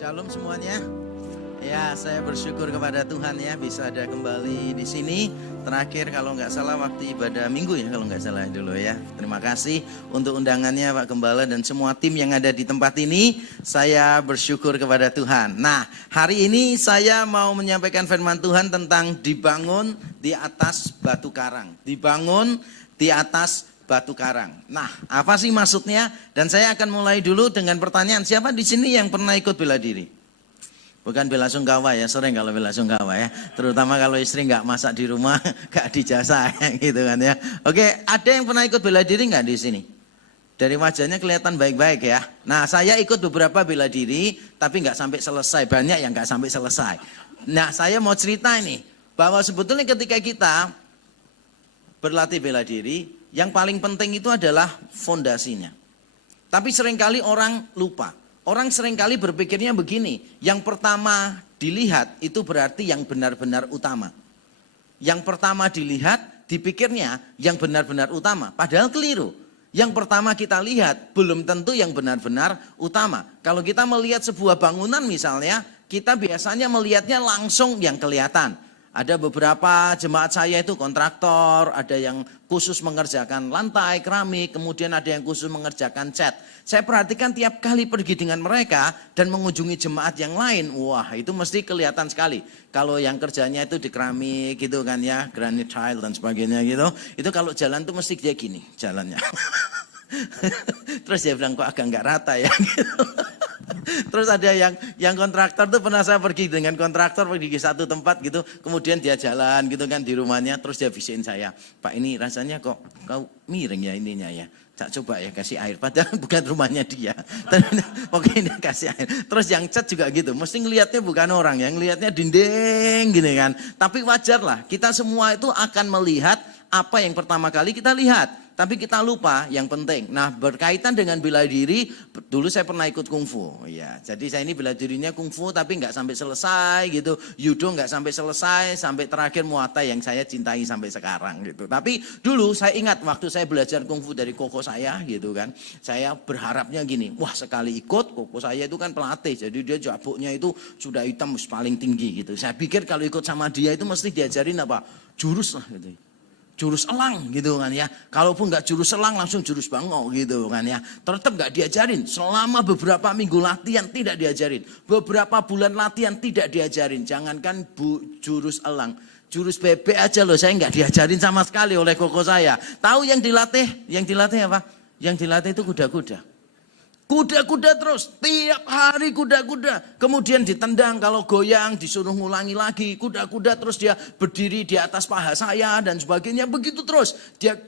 Shalom semuanya. Ya, saya bersyukur kepada Tuhan ya bisa ada kembali di sini. Terakhir kalau nggak salah waktu ibadah minggu ya, kalau nggak salah dulu ya. Terima kasih untuk undangannya Pak Gembala dan semua tim yang ada di tempat ini. Saya bersyukur kepada Tuhan. Nah, hari ini saya mau menyampaikan firman Tuhan tentang dibangun di atas batu karang. Dibangun di atas batu karang. Nah, apa sih maksudnya? Dan saya akan mulai dulu dengan pertanyaan, siapa di sini yang pernah ikut bela diri? Bukan bela sungkawa ya, sering kalau bela sungkawa ya. Terutama kalau istri nggak masak di rumah, nggak dijasa gitu kan ya. Oke, ada yang pernah ikut bela diri nggak di sini? Dari wajahnya kelihatan baik-baik ya. Nah, saya ikut beberapa bela diri, tapi nggak sampai selesai. Banyak yang nggak sampai selesai. Nah, saya mau cerita ini, bahwa sebetulnya ketika kita berlatih bela diri, yang paling penting itu adalah fondasinya. Tapi seringkali orang lupa. Orang seringkali berpikirnya begini, yang pertama dilihat itu berarti yang benar-benar utama. Yang pertama dilihat, dipikirnya yang benar-benar utama. Padahal keliru. Yang pertama kita lihat belum tentu yang benar-benar utama. Kalau kita melihat sebuah bangunan misalnya, kita biasanya melihatnya langsung yang kelihatan. Ada beberapa jemaat saya itu kontraktor, ada yang khusus mengerjakan lantai, keramik, kemudian ada yang khusus mengerjakan cat. Saya perhatikan tiap kali pergi dengan mereka dan mengunjungi jemaat yang lain, wah itu mesti kelihatan sekali. Kalau yang kerjanya itu di keramik gitu kan ya, granite tile dan sebagainya gitu, itu kalau jalan tuh mesti dia gini jalannya. Terus dia bilang kok agak nggak rata ya gitu. Terus ada yang kontraktor tuh pernah saya pergi dengan kontraktor pergi ke satu tempat gitu, kemudian dia jalan gitu kan di rumahnya, terus dia bisikin saya, Pak ini rasanya kok kau miring ya ininya ya, tak coba ya kasih air, padahal bukan rumahnya dia, oke ini kasih air. Terus yang cat juga gitu, mesti ngelihatnya bukan orang, yang ngelihatnya dinding gini kan, tapi wajar lah kita semua itu akan melihat apa yang pertama kali kita lihat. Tapi kita lupa yang penting. Nah berkaitan dengan bela diri, dulu saya pernah ikut kungfu. Ya, jadi saya ini bela dirinya kungfu tapi nggak sampai selesai gitu. Judo nggak sampai selesai, sampai terakhir Muay Thai yang saya cintai sampai sekarang gitu. Tapi dulu saya ingat waktu saya belajar kungfu dari koko saya gitu kan. Saya berharapnya gini, wah sekali ikut koko saya itu kan pelatih. Jadi dia jabuknya itu sudah hitam paling tinggi gitu. Saya pikir kalau ikut sama dia itu mesti diajarin apa? Jurus lah gitu. Jurus elang gitu kan ya. Kalaupun nggak jurus elang langsung jurus bangau gitu kan ya. Tetap nggak diajarin. Selama beberapa minggu latihan tidak diajarin. Beberapa bulan latihan tidak diajarin. Jangankan jurus elang. Jurus bebek aja loh saya nggak diajarin sama sekali oleh koko saya. Tahu yang dilatih? Yang dilatih apa? Yang dilatih itu kuda-kuda. Kuda-kuda terus, tiap hari kuda-kuda. Kemudian ditendang, kalau goyang disuruh ngulangi lagi. Kuda-kuda terus dia berdiri di atas paha saya dan sebagainya. Begitu terus, dia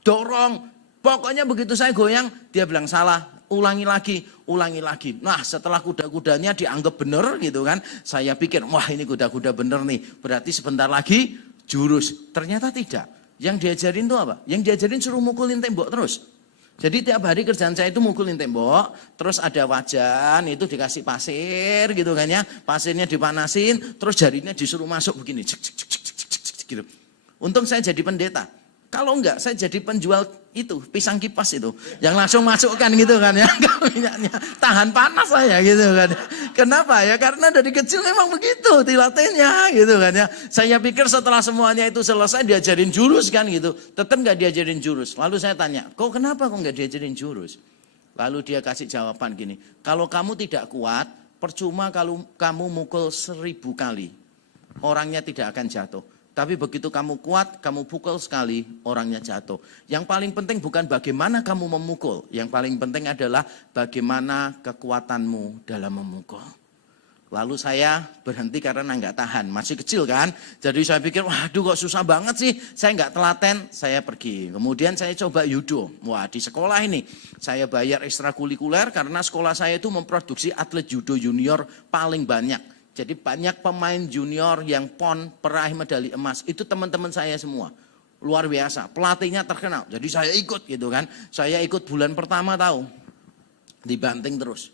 dorong. Pokoknya begitu saya goyang, dia bilang salah. Ulangi lagi, ulangi lagi. Nah setelah kuda-kudanya dianggap benar gitu kan. Saya pikir, wah ini kuda-kuda benar nih. Berarti sebentar lagi jurus. Ternyata tidak. Yang diajarin itu apa? Yang diajarin suruh mukulin tembok terus. Jadi tiap hari kerjaan saya itu mukulin tembok, terus ada wajan itu dikasih pasir gitu kan ya, pasirnya dipanasin, terus jarinya disuruh masuk begini, cek, cek, cek, cek, cek, cek, cek, gitu. Untung saya jadi pendeta, kalau enggak saya jadi penjual itu pisang kipas itu, yang langsung masukkan gitu kan ya, minyaknya tahan panas saya gitu kan. Kenapa ya? Karena dari kecil memang begitu dilatihnya gitu kan ya. Saya pikir setelah semuanya itu selesai diajarin jurus kan gitu. Tetap nggak diajarin jurus. Lalu saya tanya, kok kenapa kok nggak diajarin jurus? Lalu dia kasih jawaban gini, kalau kamu tidak kuat, percuma kalau kamu mukul 1000 kali. Orangnya tidak akan jatuh. Tapi begitu kamu kuat, kamu pukul sekali, orangnya jatuh. Yang paling penting bukan bagaimana kamu memukul. Yang paling penting adalah bagaimana kekuatanmu dalam memukul. Lalu saya berhenti karena nggak tahan. Masih kecil kan. Jadi saya pikir, waduh kok susah banget sih. Saya nggak telaten, saya pergi. Kemudian saya coba judo. Wah di sekolah ini, saya bayar ekstrakurikuler karena sekolah saya itu memproduksi atlet judo junior paling banyak. Jadi banyak pemain junior yang PON peraih medali emas. Itu teman-teman saya semua. Luar biasa. Pelatihnya terkenal. Jadi saya ikut gitu kan. Saya ikut bulan pertama tahu. Dibanting terus.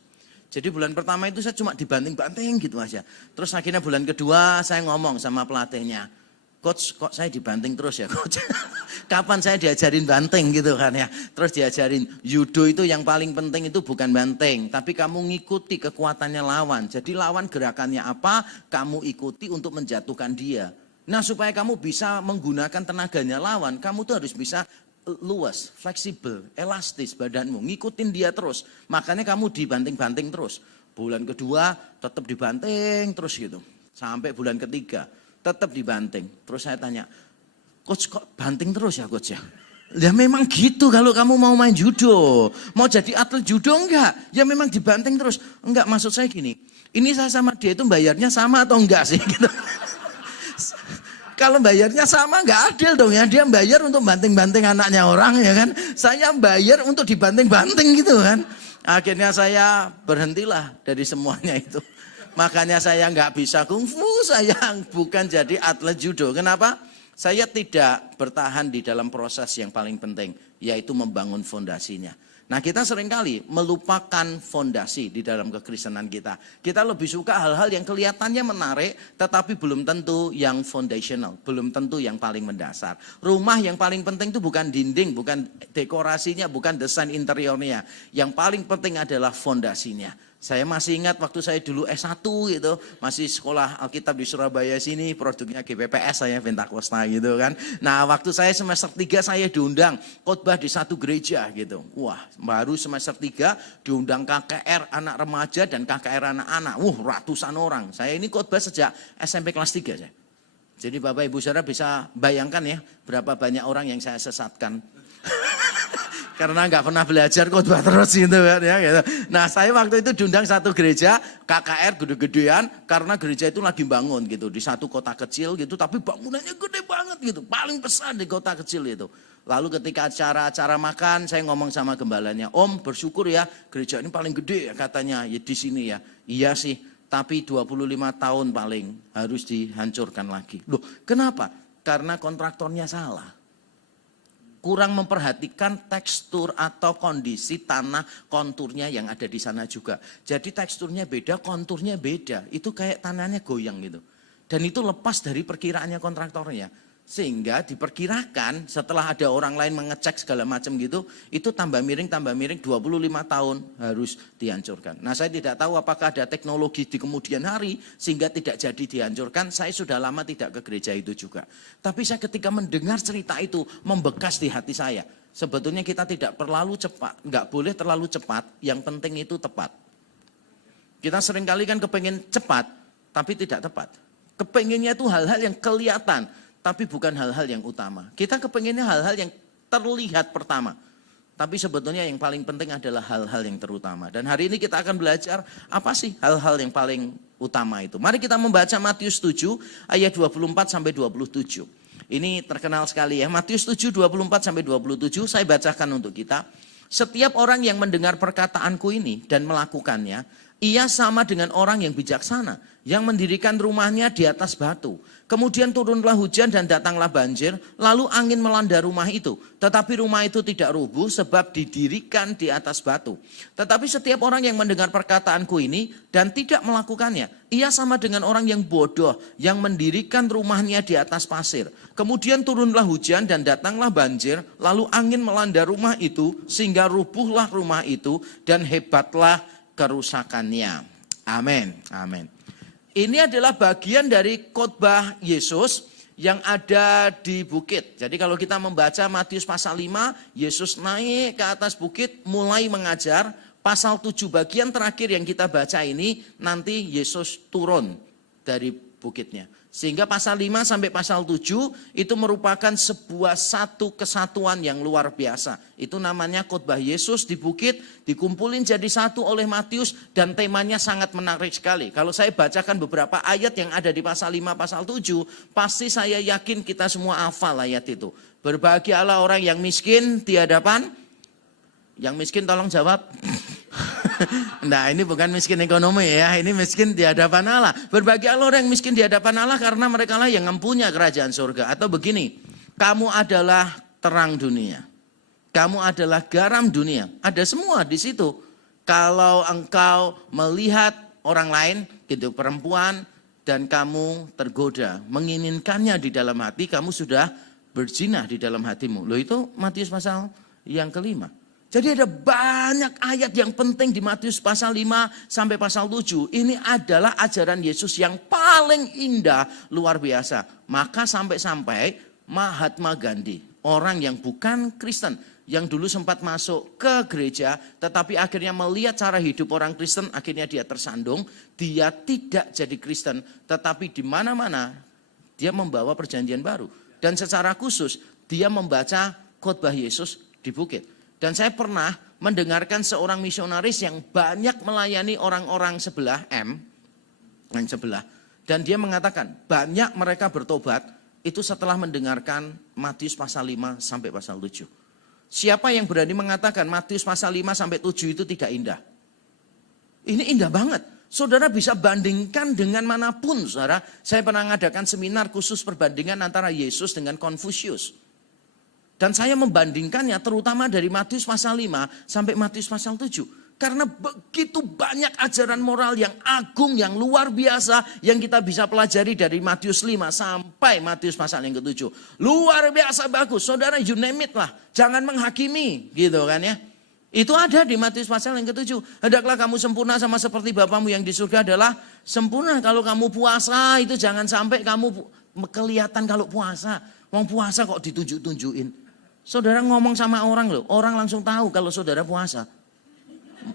Jadi bulan pertama itu saya cuma dibanting-banting gitu aja. Terus akhirnya bulan kedua saya ngomong sama pelatihnya. Coach kok saya dibanting terus ya coach. Kapan saya diajarin banteng gitu kan ya. Terus diajarin judo itu yang paling penting itu bukan banteng. Tapi kamu ngikuti kekuatannya lawan. Jadi lawan gerakannya apa, kamu ikuti untuk menjatuhkan dia. Nah supaya kamu bisa menggunakan tenaganya lawan, kamu tuh harus bisa luas, fleksibel, elastis badanmu. Ngikutin dia terus. Makanya kamu dibanting-banting terus. Bulan kedua tetap dibanting terus gitu. Sampai bulan ketiga tetap dibanting. Terus saya tanya, coach kok banting terus ya coach ya? Ya memang gitu kalau kamu mau main judo. Mau jadi atlet judo enggak? Ya memang dibanting terus. Enggak, maksud saya gini. Ini saya sama dia itu bayarnya sama atau enggak sih? Gitu. Kalau bayarnya sama enggak adil dong ya. Dia bayar untuk banting-banting anaknya orang ya kan. Saya bayar untuk dibanting-banting gitu kan. Akhirnya saya berhentilah dari semuanya itu. Makanya saya nggak bisa kungfu, saya bukan jadi atlet judo. Kenapa? Saya tidak bertahan di dalam proses yang paling penting, yaitu membangun fondasinya. Nah kita seringkali melupakan fondasi di dalam kekristenan kita. Kita lebih suka hal-hal yang kelihatannya menarik, tetapi belum tentu yang foundational, belum tentu yang paling mendasar. Rumah yang paling penting itu bukan dinding, bukan dekorasinya, bukan desain interiornya. Yang paling penting adalah fondasinya. Saya masih ingat waktu saya dulu S1 gitu, masih sekolah Alkitab di Surabaya sini, produknya GPPS saya Pentakosta gitu kan. Nah waktu saya semester 3 saya diundang khotbah di satu gereja gitu. Wah baru semester 3 diundang KKR anak remaja dan KKR anak-anak. Ratusan orang, saya ini khotbah sejak SMP kelas 3 saya. Jadi Bapak Ibu Saudara bisa bayangkan ya berapa banyak orang yang saya sesatkan. Karena nggak pernah belajar khotbah terus gitu kan ya gitu. Nah saya waktu itu diundang satu gereja KKR gede-gedean karena gereja itu lagi bangun gitu di satu kota kecil gitu, tapi bangunannya gede banget gitu, paling besar di kota kecil itu. Lalu ketika acara makan saya ngomong sama gembalanya, Om bersyukur ya gereja ini paling gede ya katanya ya di sini ya. Iya sih, tapi 25 tahun paling harus dihancurkan lagi. Loh kenapa? Karena kontraktornya salah. Kurang memperhatikan tekstur atau kondisi tanah konturnya yang ada di sana juga. Jadi teksturnya beda, konturnya beda. Itu kayak tanahnya goyang gitu. Dan itu lepas dari perkiraannya kontraktornya. Sehingga diperkirakan setelah ada orang lain mengecek segala macam gitu, itu tambah miring 25 tahun harus dihancurkan. Nah saya tidak tahu apakah ada teknologi di kemudian hari sehingga tidak jadi dihancurkan. Saya sudah lama tidak ke gereja itu juga. Tapi saya ketika mendengar cerita itu membekas di hati saya. Sebetulnya kita tidak terlalu cepat, nggak boleh terlalu cepat, yang penting itu tepat. Kita seringkali kan kepengen cepat, tapi tidak tepat. Kepengennya itu hal-hal yang kelihatan, tapi bukan hal-hal yang utama. Kita kepengennya hal-hal yang terlihat pertama. Tapi sebetulnya yang paling penting adalah hal-hal yang terutama. Dan hari ini kita akan belajar apa sih hal-hal yang paling utama itu. Mari kita membaca Matius 7 ayat 24 sampai 27. Ini terkenal sekali ya. Matius 7 24 sampai 27 saya bacakan untuk kita. Setiap orang yang mendengar perkataanku ini dan melakukannya, ia sama dengan orang yang bijaksana yang mendirikan rumahnya di atas batu. Kemudian turunlah hujan dan datanglah banjir, lalu angin melanda rumah itu. Tetapi rumah itu tidak rubuh sebab didirikan di atas batu. Tetapi setiap orang yang mendengar perkataanku ini dan tidak melakukannya, ia sama dengan orang yang bodoh yang mendirikan rumahnya di atas pasir. Kemudian turunlah hujan dan datanglah banjir, lalu angin melanda rumah itu sehingga rubuhlah rumah itu dan hebatlah kerusakannya. Amin. Amin. Ini adalah bagian dari khotbah Yesus yang ada di bukit. Jadi kalau kita membaca Matius pasal 5, Yesus naik ke atas bukit mulai mengajar. Pasal 7 bagian terakhir yang kita baca ini nanti Yesus turun dari bukitnya. Sehingga pasal 5 sampai pasal 7 itu merupakan sebuah satu kesatuan yang luar biasa. Itu namanya khotbah Yesus di bukit, dikumpulin jadi satu oleh Matius dan temanya sangat menarik sekali. Kalau saya bacakan beberapa ayat yang ada di pasal 5, pasal 7, pasti saya yakin kita semua hafal ayat itu. Berbahagialah orang yang miskin di hadapan. Yang miskin tolong jawab. Nah ini bukan miskin ekonomi ya, ini miskin di hadapan Allah. Berbahagialah orang yang miskin di hadapan Allah karena mereka lah yang mempunyai kerajaan surga. Atau begini, kamu adalah terang dunia. Kamu adalah garam dunia. Ada semua di situ. Kalau engkau melihat orang lain, gitu perempuan, dan kamu tergoda, menginginkannya di dalam hati, kamu sudah berzina di dalam hatimu. Loh itu Matius pasal yang kelima. Jadi ada banyak ayat yang penting di Matius pasal 5 sampai pasal 7. Ini adalah ajaran Yesus yang paling indah, luar biasa. Maka sampai-sampai Mahatma Gandhi, orang yang bukan Kristen, yang dulu sempat masuk ke gereja, tetapi akhirnya melihat cara hidup orang Kristen, akhirnya dia tersandung. Dia tidak jadi Kristen, tetapi di mana-mana dia membawa perjanjian baru. Dan secara khusus dia membaca khotbah Yesus di bukit. Dan saya pernah mendengarkan seorang misionaris yang banyak melayani orang-orang sebelah yang sebelah. Dan dia mengatakan banyak mereka bertobat itu setelah mendengarkan Matius pasal 5 sampai pasal 7. Siapa yang berani mengatakan Matius pasal 5 sampai 7 itu tidak indah? Ini indah banget. Saudara bisa bandingkan dengan manapun, saudara. Saya pernah mengadakan seminar khusus perbandingan antara Yesus dengan Konfusius. Dan saya membandingkannya terutama dari Matius pasal 5 sampai Matius pasal 7. Karena begitu banyak ajaran moral yang agung, yang luar biasa yang kita bisa pelajari dari Matius 5 sampai Matius pasal yang ke-7. Luar biasa bagus, saudara, you name it lah. Jangan menghakimi gitu kan ya. Itu ada di Matius pasal yang ke-7. Hendaklah kamu sempurna sama seperti Bapamu yang di surga adalah sempurna. Kalau kamu puasa itu jangan sampai kamu kelihatan kalau puasa. Wong puasa kok ditunjuk-tunjukin. Saudara ngomong sama orang loh, orang langsung tahu kalau saudara puasa.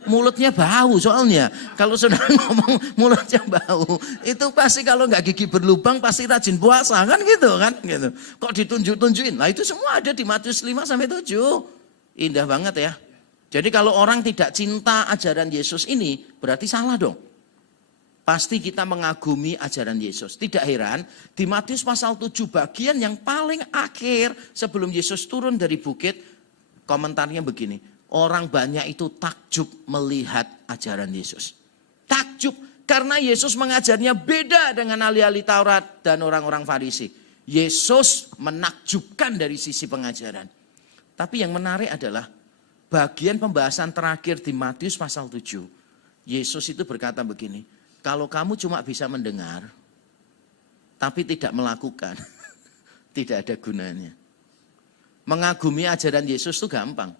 Mulutnya bau soalnya. Kalau saudara ngomong mulutnya bau, itu pasti kalau nggak gigi berlubang pasti rajin puasa kan gitu kan. Gitu. Kok ditunjuk-tunjukin? Nah itu semua ada di Matius 5 sampai 7. Indah banget ya. Jadi kalau orang tidak cinta ajaran Yesus ini berarti salah dong. Pasti kita mengagumi ajaran Yesus. Tidak heran di Matius pasal 7 bagian yang paling akhir sebelum Yesus turun dari bukit. Komentarnya begini. Orang banyak itu takjub melihat ajaran Yesus. Takjub karena Yesus mengajarnya beda dengan ahli-ahli Taurat dan orang-orang Farisi. Yesus menakjubkan dari sisi pengajaran. Tapi yang menarik adalah bagian pembahasan terakhir di Matius pasal 7. Yesus itu berkata begini. Kalau kamu cuma bisa mendengar, tapi tidak melakukan, tidak ada gunanya. Mengagumi ajaran Yesus itu gampang.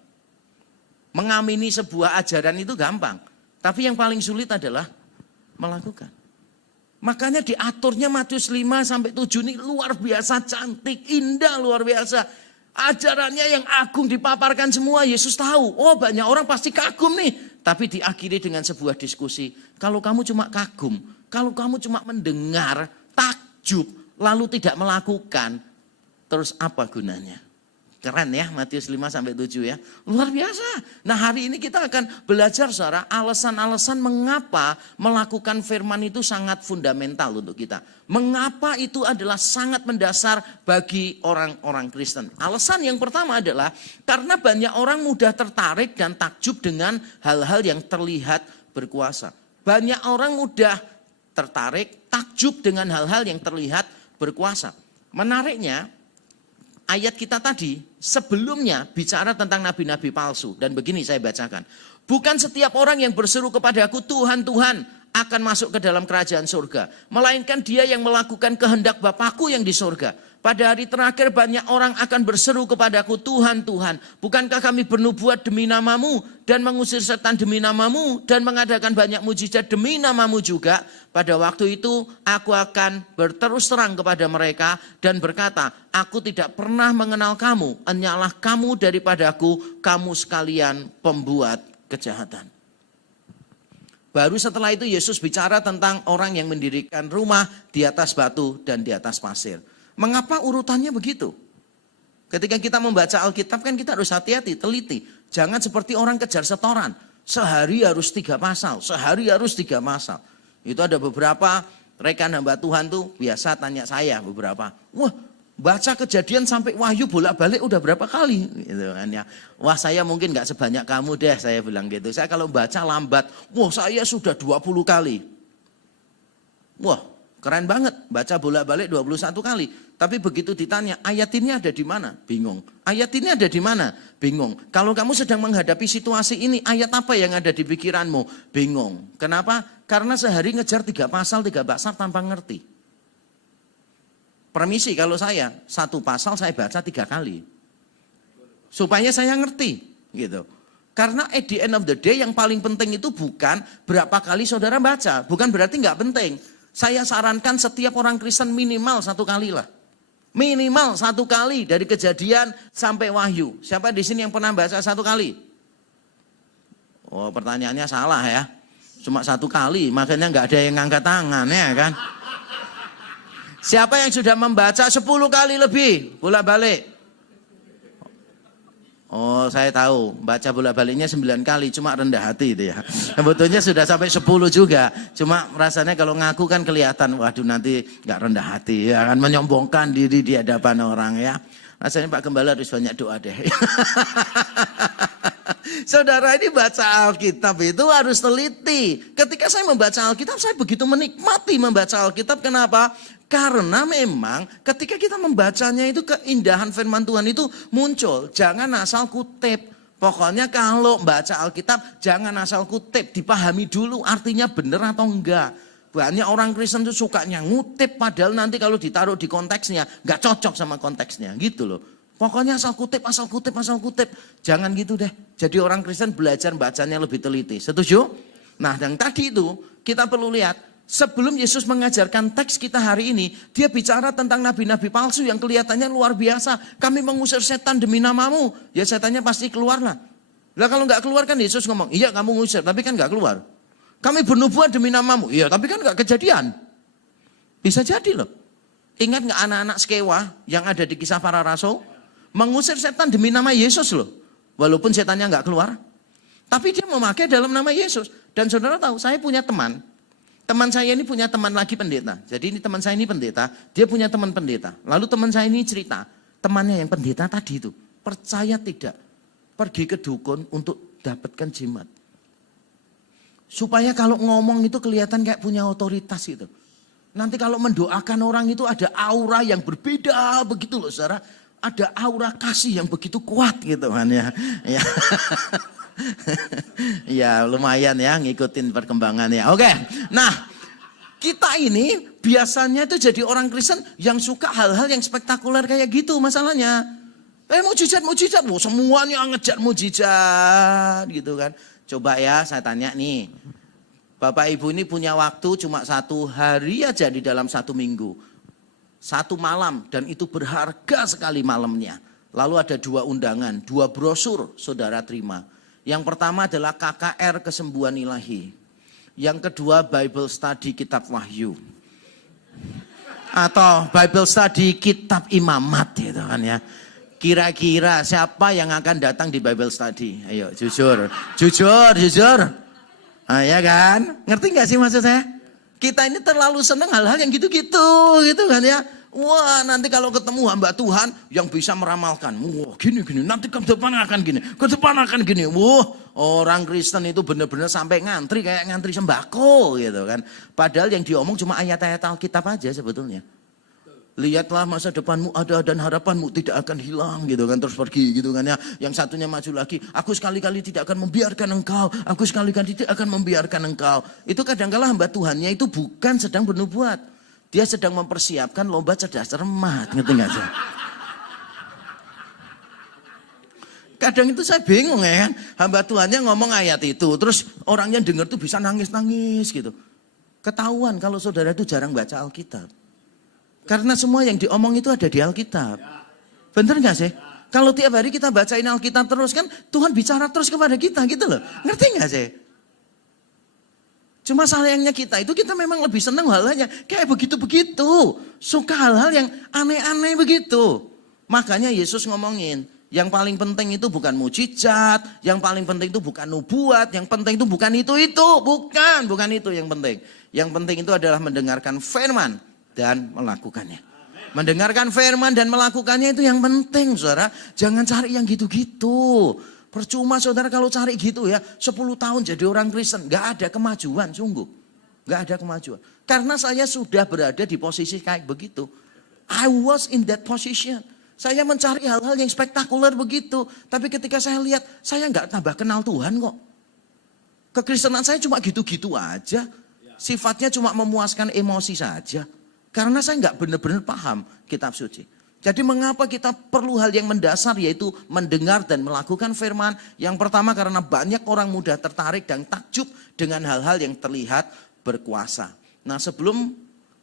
Mengamini sebuah ajaran itu gampang. Tapi yang paling sulit adalah melakukan. Makanya diaturnya Matius 5 sampai 7 ini luar biasa cantik, indah, luar biasa. Ajarannya yang agung dipaparkan semua, Yesus tahu. Oh banyak orang pasti kagum nih. Tapi diakhiri dengan sebuah diskusi. Kalau kamu cuma kagum, kalau kamu cuma mendengar, takjub, lalu tidak melakukan, terus apa gunanya? Keren ya Matius 5 sampai 7 ya. Luar biasa. Nah hari ini kita akan belajar saudara alasan-alasan mengapa melakukan firman itu sangat fundamental untuk kita. Mengapa itu adalah sangat mendasar bagi orang-orang Kristen. Alasan yang pertama adalah karena banyak orang mudah tertarik dan takjub dengan hal-hal yang terlihat berkuasa. Banyak orang mudah tertarik, takjub dengan hal-hal yang terlihat berkuasa. Menariknya ayat kita tadi sebelumnya bicara tentang nabi-nabi palsu. Dan begini saya bacakan. Bukan setiap orang yang berseru kepadaku Tuhan, Tuhan akan masuk ke dalam kerajaan surga. Melainkan dia yang melakukan kehendak Bapakku yang di surga. Pada hari terakhir banyak orang akan berseru kepadaku Tuhan, Tuhan. Bukankah kami bernubuat demi namamu dan mengusir setan demi namamu dan mengadakan banyak mujizat demi namamu juga. Pada waktu itu aku akan berterus terang kepada mereka dan berkata, aku tidak pernah mengenal kamu, hanyalah kamu daripadaku, kamu sekalian pembuat kejahatan. Baru setelah itu Yesus bicara tentang orang yang mendirikan rumah di atas batu dan di atas pasir. Mengapa urutannya begitu? Ketika kita membaca Alkitab kan kita harus hati-hati, teliti. Jangan seperti orang kejar setoran. Sehari harus 3 pasal, sehari harus 3 pasal. Itu ada beberapa rekan hamba Tuhan tuh biasa tanya saya beberapa. Wah baca Kejadian sampai Wahyu bolak-balik udah berapa kali? Gitu kan ya. Wah saya mungkin gak sebanyak kamu deh, saya bilang gitu. Saya kalau baca lambat, wah saya sudah 20 kali. Wah keren banget, baca bolak-balik 21 kali. Tapi begitu ditanya, ayat ini ada di mana? Bingung. Ayat ini ada di mana? Bingung. Kalau kamu sedang menghadapi situasi ini, ayat apa yang ada di pikiranmu? Bingung. Kenapa? Karena sehari ngejar 3 pasal tanpa ngerti. Permisi, kalau saya satu pasal saya baca 3 kali. Supaya saya ngerti gitu. Karena at the end of the day yang paling penting itu bukan berapa kali saudara baca. Bukan berarti nggak penting. Saya sarankan setiap orang Kristen minimal 1 kali lah. Minimal 1 kali dari Kejadian sampai Wahyu. Siapa di sini yang pernah baca 1 kali? Oh, pertanyaannya salah ya. Cuma 1 kali, makanya nggak ada yang ngangkat tangan ya kan. Siapa yang sudah membaca 10 kali lebih bolak-balik? Oh, saya tahu, baca bolak-baliknya 9 kali, cuma rendah hati itu ya. Sebetulnya sudah sampai 10 juga. Cuma rasanya kalau ngaku kan kelihatan, waduh nanti nggak rendah hati ya kan, menyombongkan diri di hadapan orang ya. Rasanya Pak Gembala harus banyak doa deh. Saudara, ini baca Alkitab itu harus teliti. Ketika saya membaca Alkitab, saya begitu menikmati membaca Alkitab. Kenapa? Karena memang ketika kita membacanya itu keindahan firman Tuhan itu muncul. Jangan asal kutip. Pokoknya kalau baca Alkitab jangan asal kutip. Dipahami dulu artinya benar atau enggak. Banyak orang Kristen itu sukanya ngutip padahal nanti kalau ditaruh di konteksnya enggak cocok sama konteksnya gitu loh. Pokoknya asal kutip, asal kutip, asal kutip. Jangan gitu deh. Jadi orang Kristen belajar bacanya lebih teliti. Setuju? Nah, yang tadi itu kita perlu lihat. Sebelum Yesus mengajarkan teks kita hari ini, dia bicara tentang nabi-nabi palsu yang kelihatannya luar biasa. Kami mengusir setan demi namamu. Ya setannya pasti keluar lah. Lah kalau nggak keluar kan Yesus ngomong, iya kamu ngusir tapi kan nggak keluar. Kami bernubuat demi namamu, iya tapi kan nggak kejadian. Bisa jadi loh. Ingat nggak anak-anak Skewa yang ada di Kisah Para Rasul? Mengusir setan demi nama Yesus loh. Walaupun setannya nggak keluar. Tapi dia memakai dalam nama Yesus. Dan saudara tahu, saya punya teman. Teman saya ini punya teman lagi pendeta. Jadi ini teman saya ini pendeta, dia punya teman pendeta. Lalu teman saya ini cerita, temannya yang pendeta tadi itu, percaya tidak, pergi ke dukun untuk dapatkan jimat. Supaya kalau ngomong itu kelihatan kayak punya otoritas itu. Nanti kalau mendoakan orang itu ada aura yang berbeda begitu loh saudara. Ada aura kasih yang begitu kuat gitu kan ya. Ya. Ya lumayan ya ngikutin perkembangannya. Oke, nah kita ini biasanya itu jadi orang Kristen yang suka hal-hal yang spektakuler kayak gitu masalahnya. Mujizat, wah semuanya ngejar mujizat gitu kan. Coba ya saya tanya nih, Bapak Ibu ini punya waktu cuma 1 hari aja di dalam 1 minggu. 1 malam dan itu berharga sekali malamnya. Lalu ada 2 undangan, 2 brosur saudara terima. Yang pertama adalah KKR Kesembuhan Ilahi. Yang kedua Bible Study Kitab Wahyu. Atau Bible Study Kitab Imamat gitu kan ya. Kira-kira siapa yang akan datang di Bible Study? Ayo jujur. Jujur. Ah, ya kan? Ngerti gak sih maksud saya? Kita ini terlalu senang hal-hal yang gitu-gitu gitu kan ya. Wah nanti kalau ketemu hamba Tuhan yang bisa meramalkan. Wah gini, nanti ke depan akan gini. Ke depan akan gini. Wah orang Kristen itu benar-benar sampai ngantri kayak ngantri sembako gitu kan. Padahal yang diomong cuma ayat-ayat Alkitab aja sebetulnya. Lihatlah masa depanmu ada dan harapanmu tidak akan hilang gitu kan. Terus pergi gitu kan ya. Yang satunya maju lagi. Aku sekali-kali tidak akan membiarkan engkau. Aku sekali-kali tidak akan membiarkan engkau. Itu kadang-kala hamba Tuhannya itu bukan sedang bernubuat. Dia sedang mempersiapkan lomba cerdas cermat, ngerti gak sih? Kadang itu saya bingung ya kan, hamba Tuhannya ngomong ayat itu, terus orangnya dengar tuh bisa nangis-nangis gitu. Ketahuan kalau saudara itu jarang baca Alkitab. Karena semua yang diomong itu ada di Alkitab. Bener gak sih? Kalau tiap hari kita bacain Alkitab terus kan, Tuhan bicara terus kepada kita gitu loh. Ngerti gak sih? Cuma sayangnya kita memang lebih senang hal-halnya kayak begitu-begitu. Suka hal-hal yang aneh-aneh begitu. Makanya Yesus ngomongin, yang paling penting itu bukan mujizat, yang paling penting itu bukan nubuat, yang penting itu bukan itu. Bukan itu yang penting. Yang penting itu adalah mendengarkan firman dan melakukannya. Mendengarkan firman dan melakukannya itu yang penting saudara. Jangan cari yang gitu-gitu. Percuma saudara kalau cari gitu ya, 10 tahun jadi orang Kristen, gak ada kemajuan sungguh. Gak ada kemajuan. Karena saya sudah berada di posisi kayak begitu. I was in that position. Saya mencari hal-hal yang spektakuler begitu. Tapi ketika saya lihat, saya gak tambah kenal Tuhan kok. Kekristenan saya cuma gitu-gitu aja. Sifatnya cuma memuaskan emosi saja. Karena saya nggak benar-benar paham kitab suci. Jadi mengapa kita perlu hal yang mendasar, yaitu mendengar dan melakukan firman. Yang pertama karena banyak orang mudah tertarik dan takjub dengan hal-hal yang terlihat berkuasa. Nah, sebelum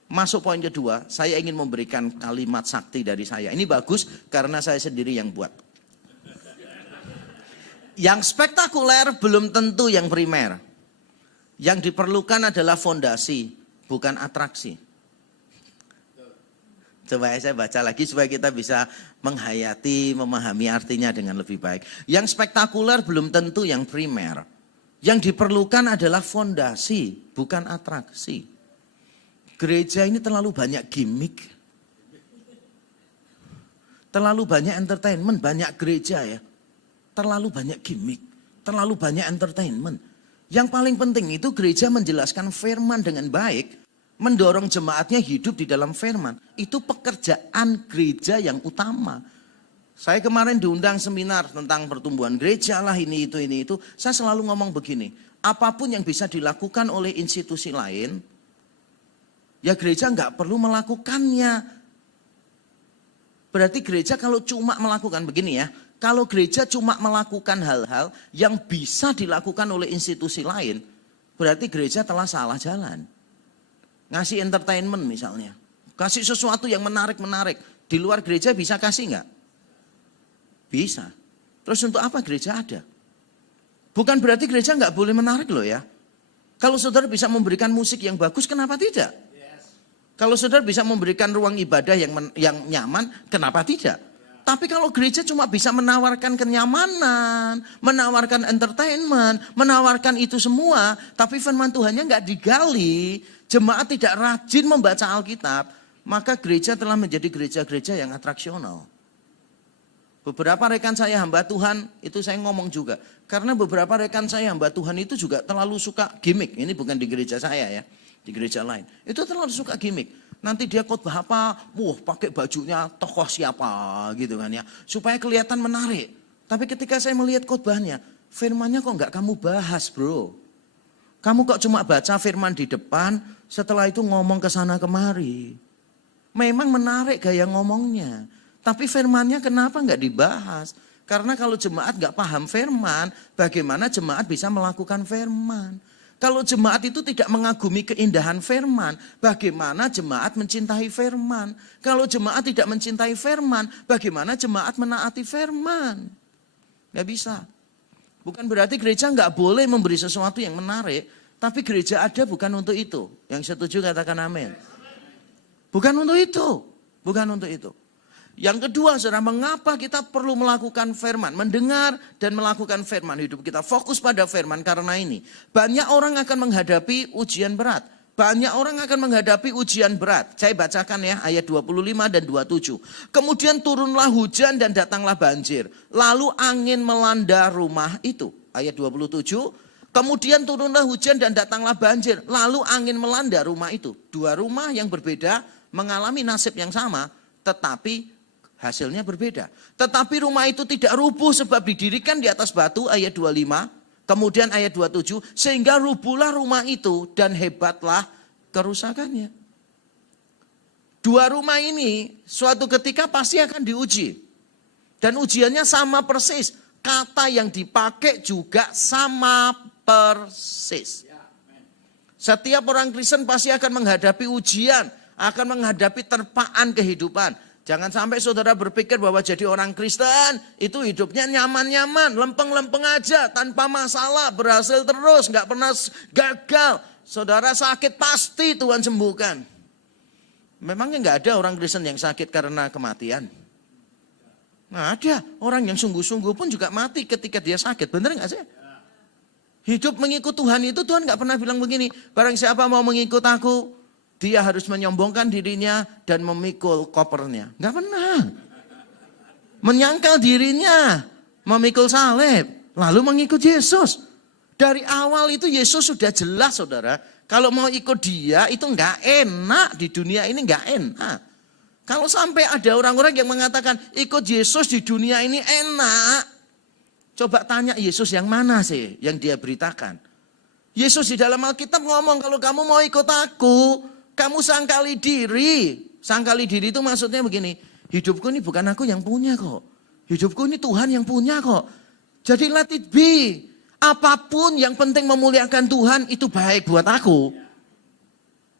masuk poin kedua, saya ingin memberikan kalimat sakti dari saya. Ini bagus karena saya sendiri yang buat. Yang spektakuler belum tentu yang primer. Yang diperlukan adalah fondasi, bukan atraksi. Coba saya baca lagi supaya kita bisa menghayati, memahami artinya dengan lebih baik. Yang spektakuler belum tentu yang primer. Yang diperlukan adalah fondasi, bukan atraksi. Gereja ini terlalu banyak gimmick. Terlalu banyak entertainment, banyak gereja ya. Terlalu banyak gimmick, terlalu banyak entertainment. Yang paling penting itu gereja menjelaskan firman dengan baik. Mendorong jemaatnya hidup di dalam firman. Itu pekerjaan gereja yang utama. Saya kemarin diundang seminar tentang pertumbuhan gereja lah, ini itu. Saya selalu ngomong begini. Apapun yang bisa dilakukan oleh institusi lain, ya gereja nggak perlu melakukannya. Berarti gereja kalau cuma melakukan begini ya. Kalau gereja cuma melakukan hal-hal yang bisa dilakukan oleh institusi lain, berarti gereja telah salah jalan. Ngasih entertainment misalnya. Kasih sesuatu yang menarik-menarik. Di luar gereja bisa kasih enggak? Bisa. Terus untuk apa gereja ada? Bukan berarti gereja enggak boleh menarik loh ya. Kalau saudara bisa memberikan musik yang bagus, kenapa tidak? Kalau saudara bisa memberikan ruang ibadah yang nyaman, kenapa tidak? Tapi kalau gereja cuma bisa menawarkan kenyamanan, menawarkan entertainment, menawarkan itu semua, tapi firman Tuhannya enggak digali, jemaat tidak rajin membaca Alkitab, maka gereja telah menjadi gereja-gereja yang atraksional. Beberapa rekan saya hamba Tuhan, itu saya ngomong juga. Karena beberapa rekan saya hamba Tuhan itu juga terlalu suka gimmick. Ini bukan di gereja saya ya, di gereja lain. Itu terlalu suka gimmick. Nanti dia khotbah apa, pakai bajunya tokoh siapa gitu kan ya. Supaya kelihatan menarik. Tapi ketika saya melihat khotbahnya, firmannya kok enggak kamu bahas bro. Kamu kok cuma baca firman di depan, setelah itu ngomong ke sana kemari. Memang menarik gaya ngomongnya. Tapi firmannya kenapa enggak dibahas? Karena kalau jemaat enggak paham firman, bagaimana jemaat bisa melakukan firman? Kalau jemaat itu tidak mengagumi keindahan firman, bagaimana jemaat mencintai firman? Kalau jemaat tidak mencintai firman, bagaimana jemaat menaati firman? Enggak bisa. Bukan berarti gereja enggak boleh memberi sesuatu yang menarik, tapi gereja ada bukan untuk itu. Yang setuju katakan amin. Bukan untuk itu. Bukan untuk itu. Yang kedua, saudara, mengapa kita perlu melakukan firman? Mendengar dan melakukan firman. Hidup kita fokus pada firman karena ini. Banyak orang akan menghadapi ujian berat. Banyak orang akan menghadapi ujian berat. Saya bacakan ya ayat 25 dan 27. Kemudian turunlah hujan dan datanglah banjir. Lalu angin melanda rumah itu. Ayat 27. Kemudian turunlah hujan dan datanglah banjir. Lalu angin melanda rumah itu. Dua rumah yang berbeda mengalami nasib yang sama. Tetapi hasilnya berbeda. Tetapi rumah itu tidak rubuh sebab didirikan di atas batu, ayat 25. Kemudian ayat 27, sehingga rubuhlah rumah itu dan hebatlah kerusakannya. Dua rumah ini suatu ketika pasti akan diuji. Dan ujiannya sama persis. Kata yang dipakai juga sama persis. Setiap orang Kristen pasti akan menghadapi ujian, akan menghadapi terpaan kehidupan. Jangan sampai saudara berpikir bahwa jadi orang Kristen itu hidupnya nyaman-nyaman, lempeng-lempeng aja, tanpa masalah, berhasil terus, nggak pernah gagal. Saudara sakit pasti Tuhan sembuhkan. Memangnya nggak ada orang Kristen yang sakit karena kematian? Nah, ada orang yang sungguh-sungguh pun juga mati ketika dia sakit, bener nggak sih? Hidup mengikut Tuhan itu Tuhan nggak pernah bilang begini, barang siapa mau mengikut aku, dia harus menyombongkan dirinya dan memikul kopernya. Enggak pernah. Menyangkal dirinya, memikul salib, lalu mengikut Yesus. Dari awal itu Yesus sudah jelas saudara. Kalau mau ikut dia itu enggak enak di dunia ini, enggak enak. Kalau sampai ada orang-orang yang mengatakan ikut Yesus di dunia ini enak. Coba tanya Yesus yang mana sih yang dia beritakan. Yesus di dalam Alkitab ngomong kalau kamu mau ikut aku, Kamu sangkali diri. Sangkali diri itu maksudnya begini. Hidupku ini bukan aku yang punya kok. Hidupku ini Tuhan yang punya kok. Jadi let it be. Apapun yang penting memuliakan Tuhan itu baik buat aku.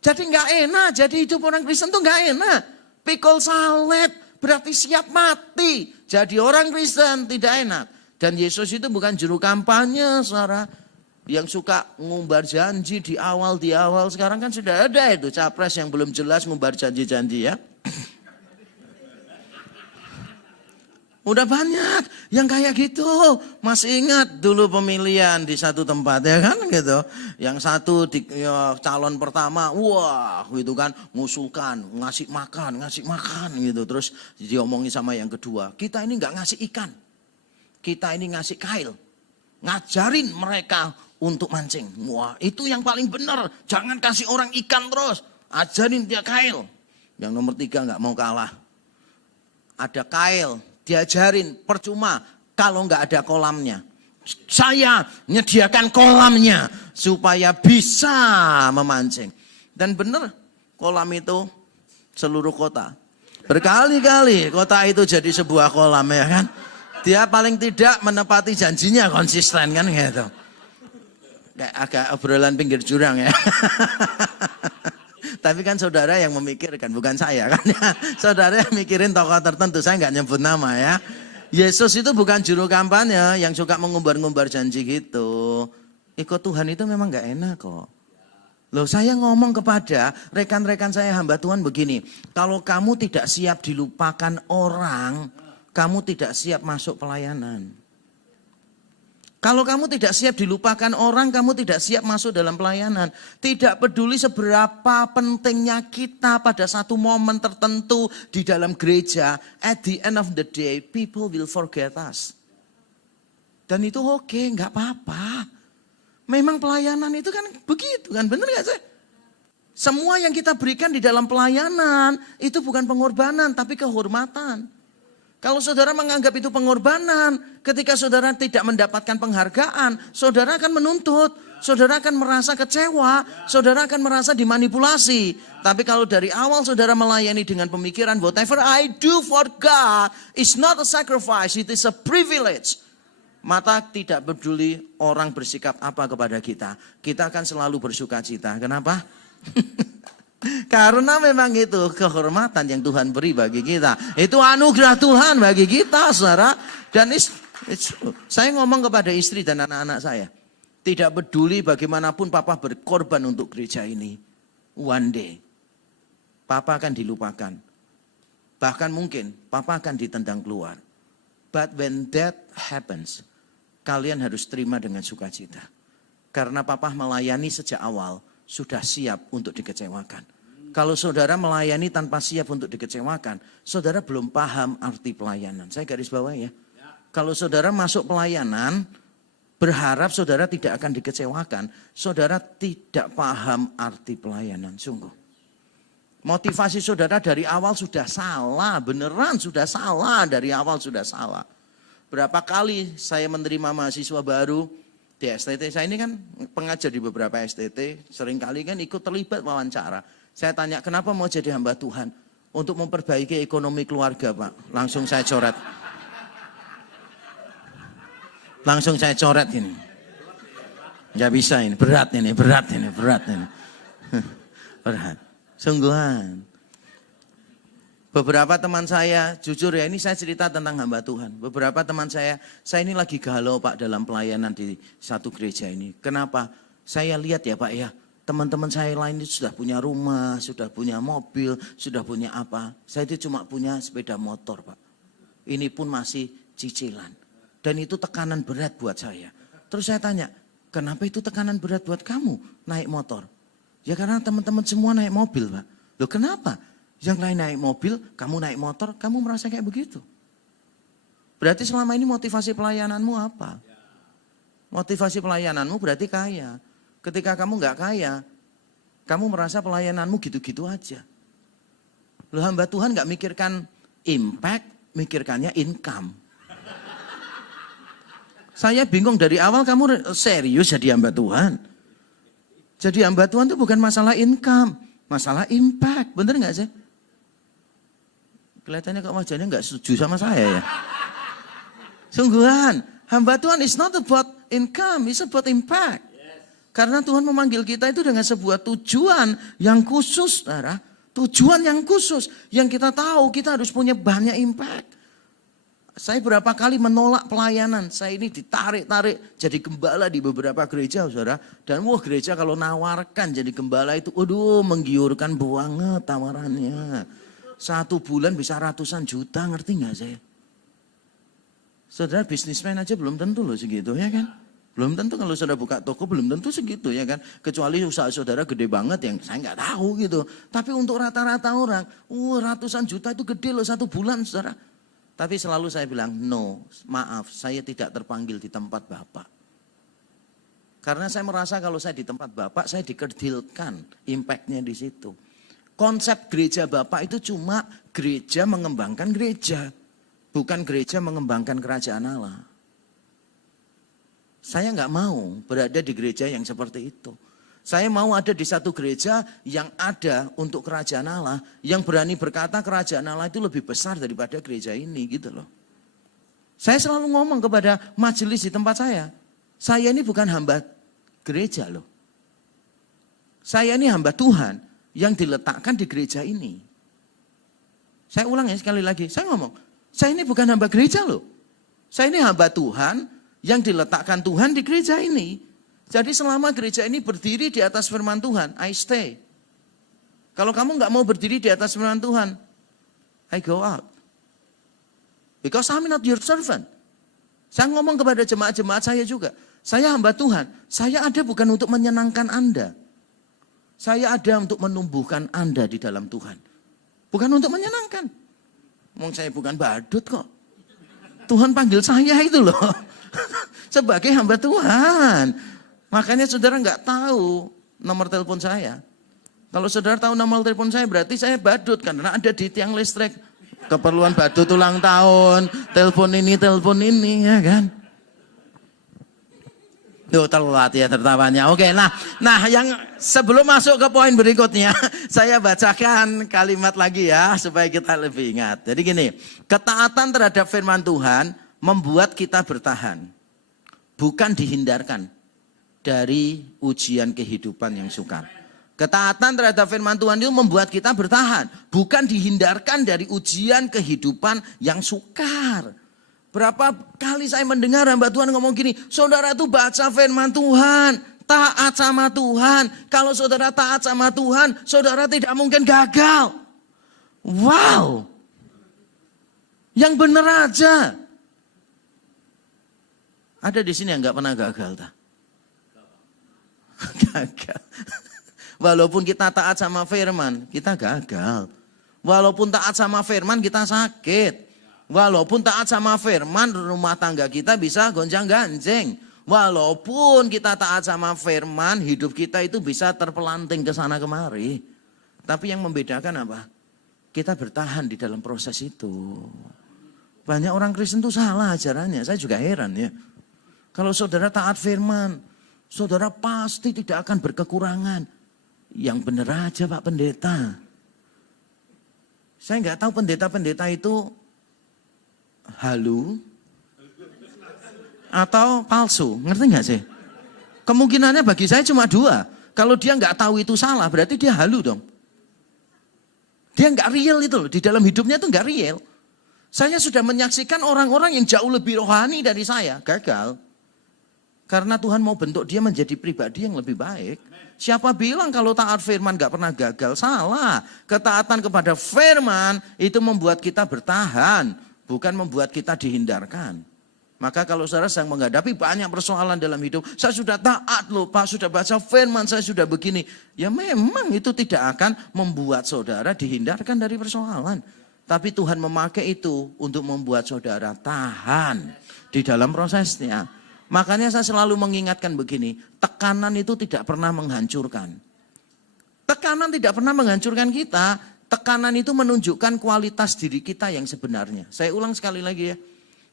Jadi nggak enak. Jadi hidup orang Kristen tuh nggak enak. Pikul salad berarti siap mati. Jadi orang Kristen tidak enak. Dan Yesus itu bukan juru kampanye, saudara. Yang suka ngumbar janji di awal. Sekarang kan sudah ada itu capres yang belum jelas ngumbar janji-janji ya. Udah banyak yang kayak gitu. Masih ingat dulu pemilihan di satu tempat ya kan gitu. Yang satu calon pertama, wah gitu kan ngusulkan, ngasih makan gitu. Terus diomongin sama yang kedua, kita ini nggak ngasih ikan. Kita ini ngasih kail. Ngajarin mereka untuk mancing. Wah itu yang paling benar. Jangan kasih orang ikan terus. Ajarin dia kail. Yang nomor 3 nggak mau kalah. Ada kail. Diajarin percuma kalau nggak ada kolamnya. Saya menyediakan kolamnya supaya bisa memancing. Dan benar kolam itu seluruh kota. Berkali-kali kota itu jadi sebuah kolam ya kan. Dia paling tidak menepati janjinya konsisten kan gitu. Kayak agak obrolan pinggir jurang ya. Tapi kan saudara yang memikirkan, bukan saya kan ya. Saudara yang mikirin tokoh tertentu, saya nggak nyebut nama ya. Yesus itu bukan juru kampanye yang suka mengumbar-ngumbar janji gitu. Ikut Tuhan itu memang nggak enak kok. Loh saya ngomong kepada rekan-rekan saya hamba Tuhan begini. Kalau kamu tidak siap dilupakan orang, kamu tidak siap masuk pelayanan. Kalau kamu tidak siap dilupakan orang, kamu tidak siap masuk dalam pelayanan. Tidak peduli seberapa pentingnya kita pada satu momen tertentu di dalam gereja. At the end of the day, people will forget us. Dan itu oke, nggak apa-apa. Memang pelayanan itu kan begitu kan, benar nggak sih? Semua yang kita berikan di dalam pelayanan itu bukan pengorbanan, tapi kehormatan. Kalau saudara menganggap itu pengorbanan, ketika saudara tidak mendapatkan penghargaan, saudara akan menuntut, saudara akan merasa kecewa, saudara akan merasa dimanipulasi. Tapi kalau dari awal saudara melayani dengan pemikiran, whatever I do for God is not a sacrifice, it is a privilege. Maka tidak peduli orang bersikap apa kepada kita. Kita akan selalu bersuka cita. Kenapa? Karena memang itu kehormatan yang Tuhan beri bagi kita. Itu anugerah Tuhan bagi kita, saudara. Dan saya ngomong kepada istri dan anak-anak saya. Tidak peduli bagaimanapun papa berkorban untuk gereja ini. One day, papa akan dilupakan. Bahkan mungkin papa akan ditendang keluar. But when that happens, kalian harus terima dengan sukacita. Karena papa melayani sejak awal, sudah siap untuk dikecewakan. Kalau saudara melayani tanpa siap untuk dikecewakan, saudara belum paham arti pelayanan. Saya garis bawah ya. Kalau saudara masuk pelayanan, berharap saudara tidak akan dikecewakan, saudara tidak paham arti pelayanan. Sungguh. Motivasi saudara dari awal sudah salah, beneran sudah salah, dari awal sudah salah. Berapa kali saya menerima mahasiswa baru di STT, saya ini kan pengajar di beberapa STT, seringkali kan ikut terlibat wawancara. Saya tanya, kenapa mau jadi hamba Tuhan? Untuk memperbaiki ekonomi keluarga, Pak. Langsung saya coret. Langsung saya coret ini. Nggak bisa ini, berat ini. Berat. Sungguhan. Beberapa teman saya, jujur ya, ini saya cerita tentang hamba Tuhan. Beberapa teman saya ini lagi galau Pak dalam pelayanan di satu gereja ini. Kenapa? Saya lihat ya Pak ya. Teman-teman saya lain itu sudah punya rumah, sudah punya mobil, sudah punya apa. Saya itu cuma punya sepeda motor Pak. Ini pun masih cicilan. Dan itu tekanan berat buat saya. Terus saya tanya, kenapa itu tekanan berat buat kamu naik motor? Ya karena teman-teman semua naik mobil Pak. Loh kenapa? Yang lain naik mobil, kamu naik motor, kamu merasa kayak begitu. Berarti selama ini motivasi pelayananmu apa? Motivasi pelayananmu berarti kaya. Ketika kamu nggak kaya, kamu merasa pelayananmu gitu-gitu aja. Loh hamba Tuhan nggak mikirkan impact, mikirkannya income. Saya bingung dari awal kamu serius jadi hamba Tuhan. Jadi hamba Tuhan itu bukan masalah income, Masalah impact, bener nggak sih? Kelihatannya kok wajahnya nggak setuju sama saya ya. Sungguhan, hamba Tuhan is not about income, it's about impact. Karena Tuhan memanggil kita itu dengan sebuah tujuan yang khusus, saudara. Tujuan yang khusus, yang kita tahu kita harus punya banyak impact. Saya berapa kali menolak pelayanan, saya ini ditarik-tarik jadi gembala di beberapa gereja, saudara. Dan gereja kalau nawarkan jadi gembala itu, menggiurkan banget tawarannya. 1 bulan bisa ratusan juta, ngerti nggak saya? Saudara bisnismen aja belum tentu loh segitu ya kan. Belum tentu kalau saudara buka toko belum tentu segitu ya kan. Kecuali usaha saudara gede banget yang saya nggak tahu gitu. Tapi untuk rata-rata orang, ratusan juta itu gede loh 1 bulan saudara. Tapi selalu saya bilang, no, maaf saya tidak terpanggil di tempat Bapak. Karena saya merasa kalau saya di tempat Bapak saya dikerdilkan impactnya di situ. Konsep gereja Bapak itu cuma gereja mengembangkan gereja. Bukan gereja mengembangkan kerajaan Allah. Saya nggak mau berada di gereja yang seperti itu. Saya mau ada di satu gereja yang ada untuk kerajaan Allah. Yang berani berkata kerajaan Allah itu lebih besar daripada gereja ini gitu loh. Saya selalu ngomong kepada majelis di tempat saya ini bukan hamba gereja loh. Saya ini hamba Tuhan yang diletakkan di gereja ini. Saya ulang ya sekali lagi, saya ngomong, saya ini bukan hamba gereja loh. Saya ini hamba Tuhan yang diletakkan Tuhan di gereja ini. Jadi selama gereja ini berdiri di atas firman Tuhan, I stay. Kalau kamu nggak mau berdiri di atas firman Tuhan, I go out. Because I'm not your servant. Saya ngomong kepada jemaat-jemaat saya juga. Saya hamba Tuhan. Saya ada bukan untuk menyenangkan Anda. Saya ada untuk menumbuhkan Anda di dalam Tuhan. Bukan untuk menyenangkan. Saya bukan badut kok. Tuhan panggil saya itu loh. Sebagai hamba Tuhan. Makanya saudara nggak tahu nomor telepon saya. Kalau saudara tahu nomor telepon saya berarti saya badut. Karena ada di tiang listrik. Keperluan badut ulang tahun. Telepon ini ya kan. Tuh telat ya tertawanya. Oke, nah yang sebelum masuk ke poin berikutnya. Saya bacakan kalimat lagi ya. Supaya kita lebih ingat. Jadi gini. Ketaatan terhadap firman Tuhan membuat kita bertahan. Bukan dihindarkan dari ujian kehidupan yang sukar. Ketaatan terhadap firman Tuhan itu membuat kita bertahan. Bukan dihindarkan dari ujian kehidupan yang sukar. Berapa kali saya mendengar hamba Tuhan ngomong gini, saudara tuh baca firman Tuhan, taat sama Tuhan. Kalau saudara taat sama Tuhan, saudara tidak mungkin gagal. Wow. Yang benar aja. Ada di sini yang nggak pernah gagal tak? Gagal. Walaupun kita taat sama firman, kita gagal. Walaupun taat sama firman, kita sakit. Walaupun taat sama firman, rumah tangga kita bisa gonjang-ganjing. Walaupun kita taat sama firman, hidup kita itu bisa terpelanting ke sana kemari. Tapi yang membedakan apa? Kita bertahan di dalam proses itu. Banyak orang Kristen itu salah ajarannya, saya juga heran ya. Kalau saudara taat firman, saudara pasti tidak akan berkekurangan. Yang benar aja Pak Pendeta. Saya nggak tahu pendeta-pendeta itu halu atau palsu. Ngerti nggak sih? Kemungkinannya bagi saya cuma 2. Kalau dia nggak tahu itu salah, berarti dia halu dong. Dia nggak real itu loh. Di dalam hidupnya itu nggak real. Saya sudah menyaksikan orang-orang yang jauh lebih rohani dari saya. Gagal. Karena Tuhan mau bentuk dia menjadi pribadi yang lebih baik. Siapa bilang kalau taat firman gak pernah gagal? Salah. Ketaatan kepada firman itu membuat kita bertahan. Bukan membuat kita dihindarkan. Maka kalau saudara sedang menghadapi banyak persoalan dalam hidup. Saya sudah taat loh Pak, sudah baca firman, saya sudah begini. Ya memang itu tidak akan membuat saudara dihindarkan dari persoalan. Tapi Tuhan memakai itu untuk membuat saudara tahan di dalam prosesnya. Makanya saya selalu mengingatkan begini, tekanan itu tidak pernah menghancurkan. Tekanan tidak pernah menghancurkan kita, tekanan itu menunjukkan kualitas diri kita yang sebenarnya. Saya ulang sekali lagi ya,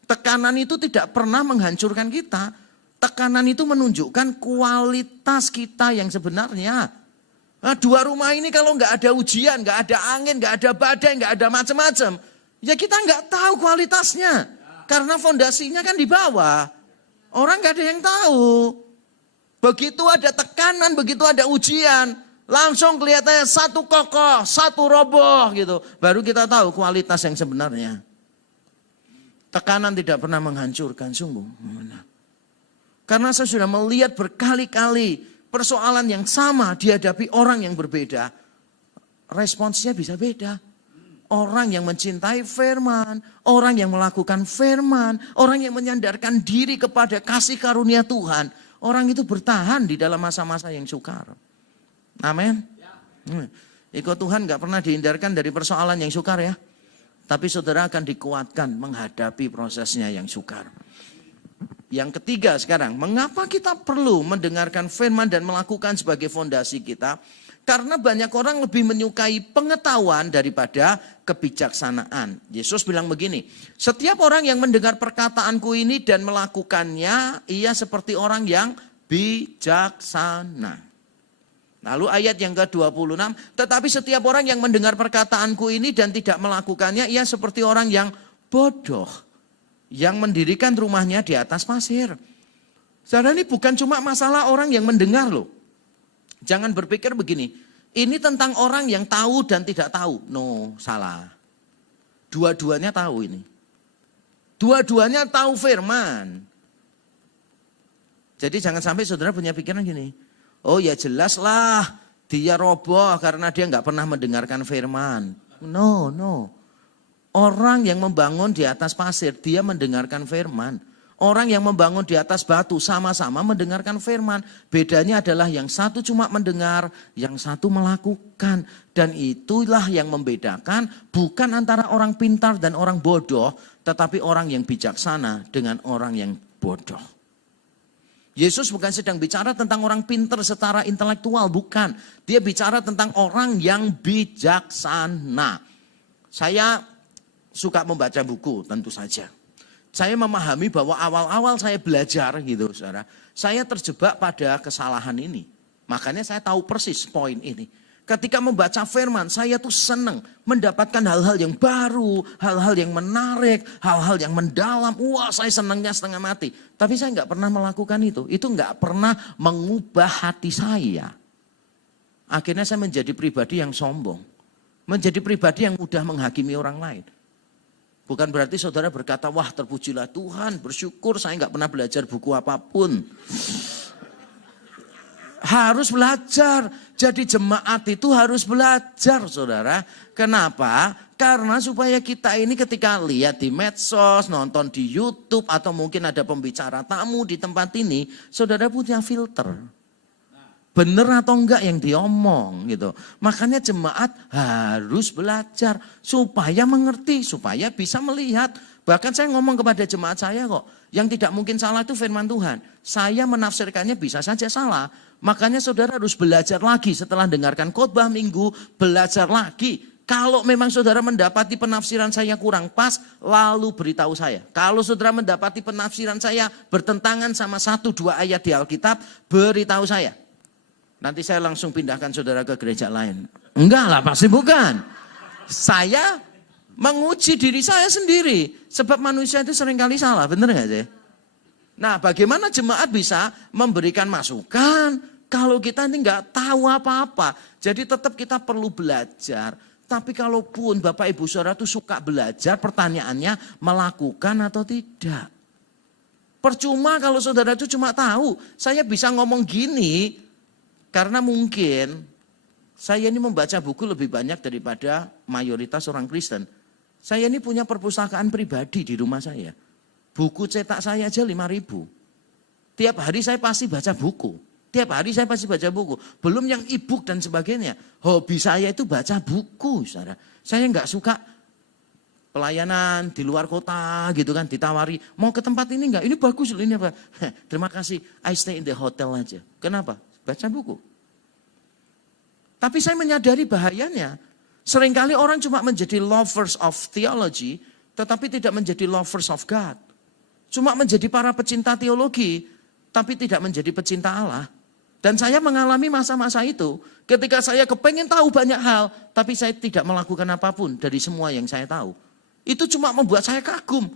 tekanan itu tidak pernah menghancurkan kita, tekanan itu menunjukkan kualitas kita yang sebenarnya. Nah, 2 rumah ini kalau nggak ada ujian, nggak ada angin, nggak ada badai, nggak ada macam-macam, ya kita nggak tahu kualitasnya. Karena fondasinya kan di bawah. Orang nggak ada yang tahu. Begitu ada tekanan, begitu ada ujian, langsung kelihatannya satu kokoh, satu roboh gitu. Baru kita tahu kualitas yang sebenarnya. Tekanan tidak pernah menghancurkan, sungguh. Karena saya sudah melihat berkali-kali persoalan yang sama dihadapi orang yang berbeda, responsnya bisa beda. Orang yang mencintai firman, orang yang melakukan firman, orang yang menyandarkan diri kepada kasih karunia Tuhan, orang itu bertahan di dalam masa-masa yang sukar. Amin. Ikut Tuhan gak pernah dihindarkan dari persoalan yang sukar ya. Tapi saudara akan dikuatkan menghadapi prosesnya yang sukar. Yang ketiga sekarang, mengapa kita perlu mendengarkan firman dan melakukan sebagai fondasi kita? Karena banyak orang lebih menyukai pengetahuan daripada kebijaksanaan. Yesus bilang begini, setiap orang yang mendengar perkataanku ini dan melakukannya, ia seperti orang yang bijaksana. Lalu ayat yang ke-26, tetapi setiap orang yang mendengar perkataanku ini dan tidak melakukannya, ia seperti orang yang bodoh. Yang mendirikan rumahnya di atas pasir. Saudara, ini bukan cuma masalah orang yang mendengar loh. Jangan berpikir begini, ini tentang orang yang tahu dan tidak tahu. No, salah. Dua-duanya tahu ini. Dua-duanya tahu firman. Jadi jangan sampai saudara punya pikiran gini, oh ya jelaslah dia roboh karena dia nggak pernah mendengarkan firman. No. Orang yang membangun di atas pasir, dia mendengarkan firman. Orang yang membangun di atas batu sama-sama mendengarkan firman. Bedanya adalah yang satu cuma mendengar, yang satu melakukan. Dan itulah yang membedakan bukan antara orang pintar dan orang bodoh, tetapi orang yang bijaksana dengan orang yang bodoh. Yesus bukan sedang bicara tentang orang pintar secara intelektual, bukan. Dia bicara tentang orang yang bijaksana. Saya suka membaca buku tentu saja. Saya memahami bahwa awal-awal saya belajar gitu saudara. Saya terjebak pada kesalahan ini. Makanya saya tahu persis poin ini. Ketika membaca firman saya tuh senang mendapatkan hal-hal yang baru. Hal-hal yang menarik. Hal-hal yang mendalam. Wah saya senangnya setengah mati. Tapi saya nggak pernah melakukan itu. Itu nggak pernah mengubah hati saya. Akhirnya saya menjadi pribadi yang sombong. Menjadi pribadi yang mudah menghakimi orang lain. Bukan berarti saudara berkata, wah terpujilah Tuhan, bersyukur saya nggak pernah belajar buku apapun. Harus belajar, jadi jemaat itu harus belajar saudara. Kenapa? Karena supaya kita ini ketika lihat di medsos, nonton di YouTube, atau mungkin ada pembicara tamu di tempat ini, saudara punya filter. Bener atau enggak yang diomong gitu. Makanya jemaat harus belajar supaya mengerti, supaya bisa melihat. Bahkan saya ngomong kepada jemaat saya kok, yang tidak mungkin salah itu firman Tuhan. Saya menafsirkannya bisa saja salah. Makanya saudara harus belajar lagi setelah dengarkan khotbah minggu, belajar lagi. Kalau memang saudara mendapati penafsiran saya kurang pas, lalu beritahu saya. Kalau saudara mendapati penafsiran saya bertentangan sama 1-2 ayat di Alkitab, beritahu saya. Nanti saya langsung pindahkan saudara ke gereja lain. Enggak lah, pasti bukan. Saya menguji diri saya sendiri. Sebab manusia itu seringkali salah, benar gak sih? Nah bagaimana jemaat bisa memberikan masukan kalau kita ini nggak tahu apa-apa. Jadi tetap kita perlu belajar. Tapi kalaupun Bapak Ibu Saudara itu suka belajar, pertanyaannya melakukan atau tidak. Percuma kalau saudara itu cuma tahu. Saya bisa ngomong gini. Karena mungkin saya ini membaca buku lebih banyak daripada mayoritas orang Kristen. Saya ini punya perpustakaan pribadi di rumah saya. Buku cetak saya aja 5.000. Tiap hari saya pasti baca buku. Tiap hari saya pasti baca buku. Belum yang e-book dan sebagainya. Hobi saya itu baca buku. Saudara. Saya nggak suka pelayanan di luar kota gitu kan. Ditawari, mau ke tempat ini nggak? Ini bagus ini apa? Terima kasih, I stay in the hotel aja. Kenapa? Baca buku. Tapi saya menyadari bahayanya. Seringkali orang cuma menjadi lovers of theology, tetapi tidak menjadi lovers of God. Cuma menjadi para pecinta teologi, tapi tidak menjadi pecinta Allah. Dan saya mengalami masa-masa itu ketika saya kepengen tahu banyak hal, tapi saya tidak melakukan apapun dari semua yang saya tahu. Itu cuma membuat saya kagum,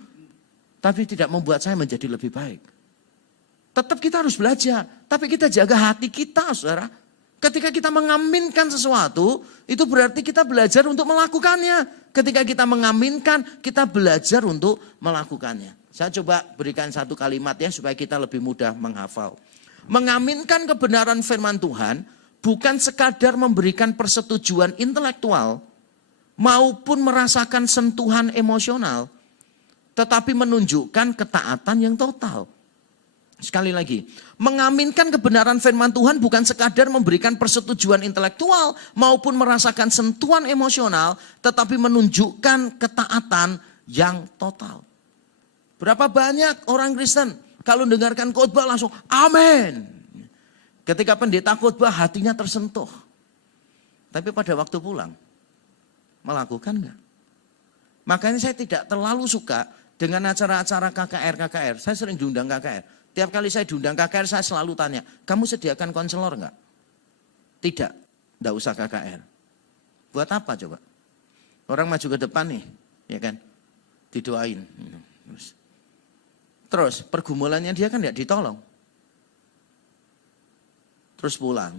tapi tidak membuat saya menjadi lebih baik. Tetap kita harus belajar, tapi kita jaga hati kita, saudara. Ketika kita mengaminkan sesuatu, itu berarti kita belajar untuk melakukannya. Ketika kita mengaminkan, kita belajar untuk melakukannya. Saya coba berikan satu kalimat ya, supaya kita lebih mudah menghafal. Mengaminkan kebenaran firman Tuhan, bukan sekadar memberikan persetujuan intelektual, maupun merasakan sentuhan emosional, tetapi menunjukkan ketaatan yang total. Sekali lagi, mengaminkan kebenaran firman Tuhan bukan sekadar memberikan persetujuan intelektual maupun merasakan sentuhan emosional, tetapi menunjukkan ketaatan yang total. Berapa banyak orang Kristen kalau mendengarkan khotbah langsung amin. Ketika pendeta khotbah hatinya tersentuh. Tapi pada waktu pulang, melakukan enggak? Makanya saya tidak terlalu suka dengan acara-acara KKR. Saya sering diundang KKR. Tiap kali saya diundang KKR, saya selalu tanya, kamu sediakan konselor enggak? Tidak, enggak usah KKR. Buat apa coba? Orang maju ke depan nih, ya kan? Didoain. Terus pergumulannya dia kan enggak ditolong. Terus pulang.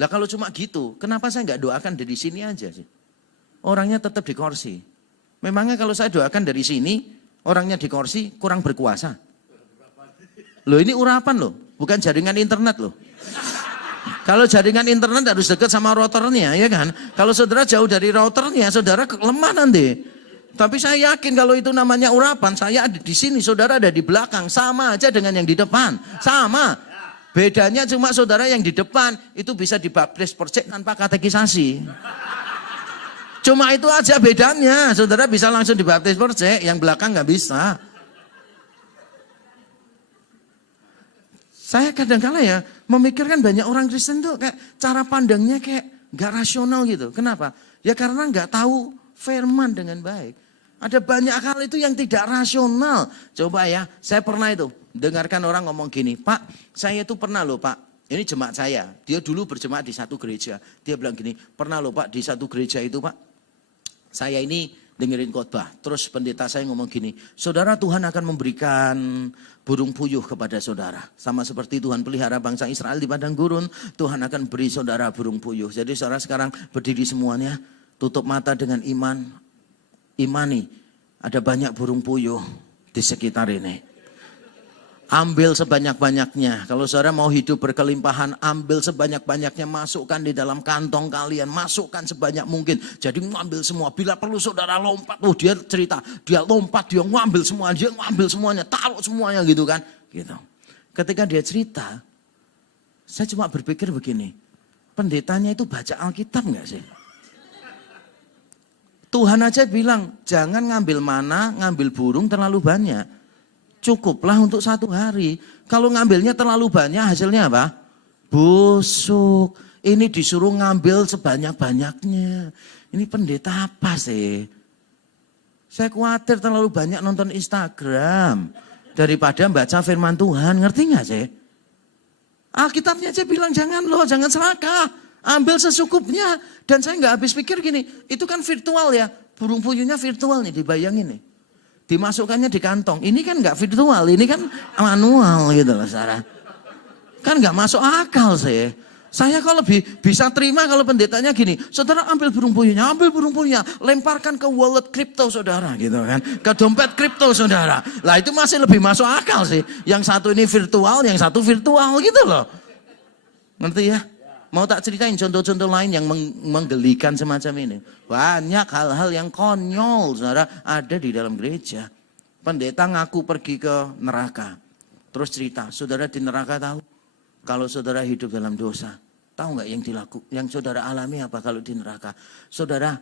Lah kalau cuma gitu, kenapa saya enggak doakan dari sini aja sih? Orangnya tetap di kursi. Memangnya kalau saya doakan dari sini, orangnya di kursi kurang berkuasa? Loh ini urapan loh, bukan jaringan internet loh. Kalau jaringan internet harus dekat sama routernya, ya kan? Kalau saudara jauh dari routernya, saudara lemah nanti. Tapi saya yakin kalau itu namanya urapan, saya ada di sini, saudara ada di belakang, sama aja dengan yang di depan, sama. Bedanya cuma saudara yang di depan itu bisa dibaptis percek tanpa katekisasi. Cuma itu aja bedanya, saudara bisa langsung dibaptis percek, yang belakang nggak bisa. Saya kadang-kala ya memikirkan banyak orang Kristen tuh kayak cara pandangnya kayak gak rasional gitu. Kenapa? Ya karena gak tahu firman dengan baik. Ada banyak hal itu yang tidak rasional. Coba ya, saya pernah itu dengarkan orang ngomong gini, Pak, saya itu pernah loh Pak, ini jemaat saya. Dia dulu berjemaat di satu gereja. Dia bilang gini, pernah loh Pak di satu gereja itu Pak, saya ini dengerin khotbah. Terus pendeta saya ngomong gini, saudara Tuhan akan memberikan burung puyuh kepada saudara. Sama seperti Tuhan pelihara bangsa Israel di padang gurun, Tuhan akan beri saudara burung puyuh. Jadi saudara sekarang berdiri semuanya, tutup mata dengan iman. Imani, ada banyak burung puyuh di sekitar ini. Ambil sebanyak-banyaknya. Kalau saudara mau hidup berkelimpahan, ambil sebanyak-banyaknya, masukkan di dalam kantong kalian, masukkan sebanyak mungkin. Jadi ngambil semua. Bila perlu saudara lompat, dia cerita, dia lompat, dia ngambil semua, dia ngambil semuanya, taruh semuanya gitu kan. Gitu. Ketika dia cerita, saya cuma berpikir begini, pendetanya itu baca Alkitab enggak sih? Tuhan aja bilang, jangan ngambil mana, ngambil burung terlalu banyak. Cukuplah untuk satu hari. Kalau ngambilnya terlalu banyak hasilnya apa? Busuk. Ini disuruh ngambil sebanyak-banyaknya. Ini pendeta apa sih? Saya khawatir terlalu banyak nonton Instagram daripada baca firman Tuhan. Ngerti gak sih? Alkitabnya aja bilang jangan loh, jangan serakah. Ambil secukupnya. Dan saya gak habis pikir gini, itu kan virtual ya. Burung puyuhnya virtual nih, dibayangin nih. Dimasukkannya di kantong. Ini kan nggak virtual, ini kan manual gitu loh, saudara. Kan nggak masuk akal sih. Saya kalau lebih bisa terima kalau pendetanya gini, saudara ambil burung puyuhnya, lemparkan ke wallet kripto saudara gitu kan, ke dompet kripto saudara. Lah itu masih lebih masuk akal sih. Yang satu ini virtual, yang satu virtual gitu loh. Ngerti ya? Mau tak ceritain contoh-contoh lain yang menggelikan semacam ini. Banyak hal-hal yang konyol, saudara, ada di dalam gereja. Pendeta ngaku pergi ke neraka. Terus cerita, saudara di neraka tahu? Kalau saudara hidup dalam dosa, tahu nggak yang saudara alami apa kalau di neraka? Saudara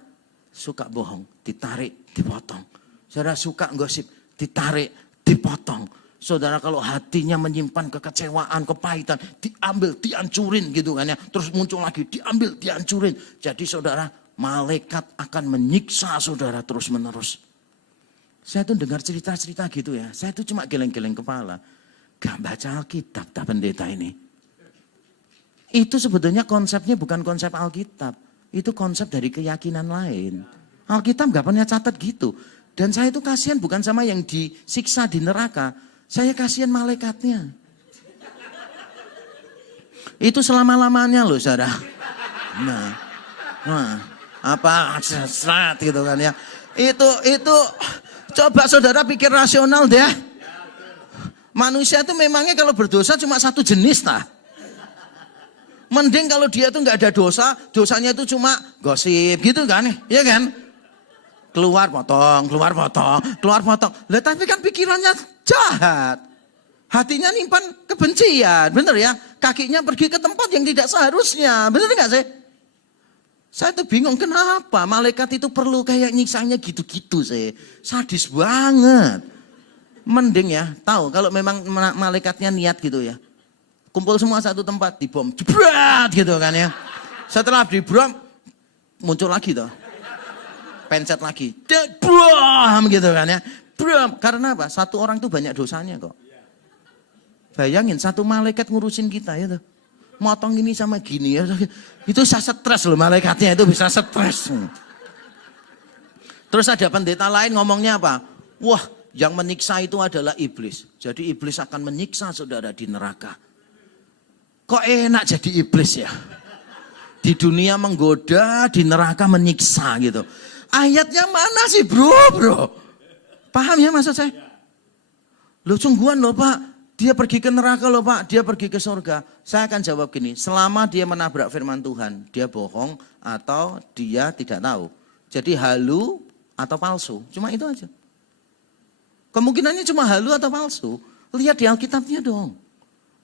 suka bohong, ditarik, dipotong. Saudara suka gosip, ditarik, dipotong. Saudara kalau hatinya menyimpan kekecewaan, kepahitan, diambil, dihancurin gitu kan ya. Terus muncul lagi, diambil, dihancurin. Jadi saudara, malaikat akan menyiksa saudara terus menerus. Saya tuh dengar cerita-cerita gitu ya. Saya tuh cuma geleng-geleng kepala. Gak baca Alkitab tak pendeta ini. Itu sebetulnya konsepnya bukan konsep Alkitab. Itu konsep dari keyakinan lain. Alkitab gak pernah catat gitu. Dan saya itu kasihan bukan sama yang disiksa di neraka. Saya kasihan malaikatnya. Itu selama-lamanya loh saudara. Nah, apa serat gitu kan ya. Itu coba saudara pikir rasional deh. Manusia itu memangnya kalau berdosa cuma satu jenis tah. Mending kalau dia tuh nggak ada dosa, dosanya itu cuma gosip gitu kan, ya kan? Keluar potong. Lah tapi kan pikirannya jahat. Hatinya nyimpan kebencian, bener ya? Kakinya pergi ke tempat yang tidak seharusnya, bener nggak sih? Saya tuh bingung kenapa malaikat itu perlu kayak nyiksanya gitu-gitu sih. Sadis banget. Mending ya, tahu kalau memang malaikatnya niat gitu ya. Kumpul semua satu tempat, dibom, jebret gitu kan ya. Setelah dibom, muncul lagi tuh. Pencet lagi, bom gitu kan ya. Bom, karena apa? Satu orang tuh banyak dosanya kok. Bayangin satu malaikat ngurusin kita ya tuh. Motong ini sama gini ya. Itu bisa stres loh malaikatnya, itu bisa stres. Terus ada pendeta lain ngomongnya apa? Wah, yang menyiksa itu adalah iblis. Jadi iblis akan menyiksa saudara di neraka. Kok enak jadi iblis ya? Di dunia menggoda, di neraka menyiksa gitu. Ayatnya mana sih bro? Paham ya maksud saya? Loh sungguhan loh Pak, dia pergi ke neraka loh Pak, dia pergi ke surga. Saya akan jawab gini, selama dia menabrak firman Tuhan, dia bohong atau dia tidak tahu. Jadi halu atau palsu, cuma itu aja. Kemungkinannya cuma halu atau palsu. Lihat di Alkitabnya dong.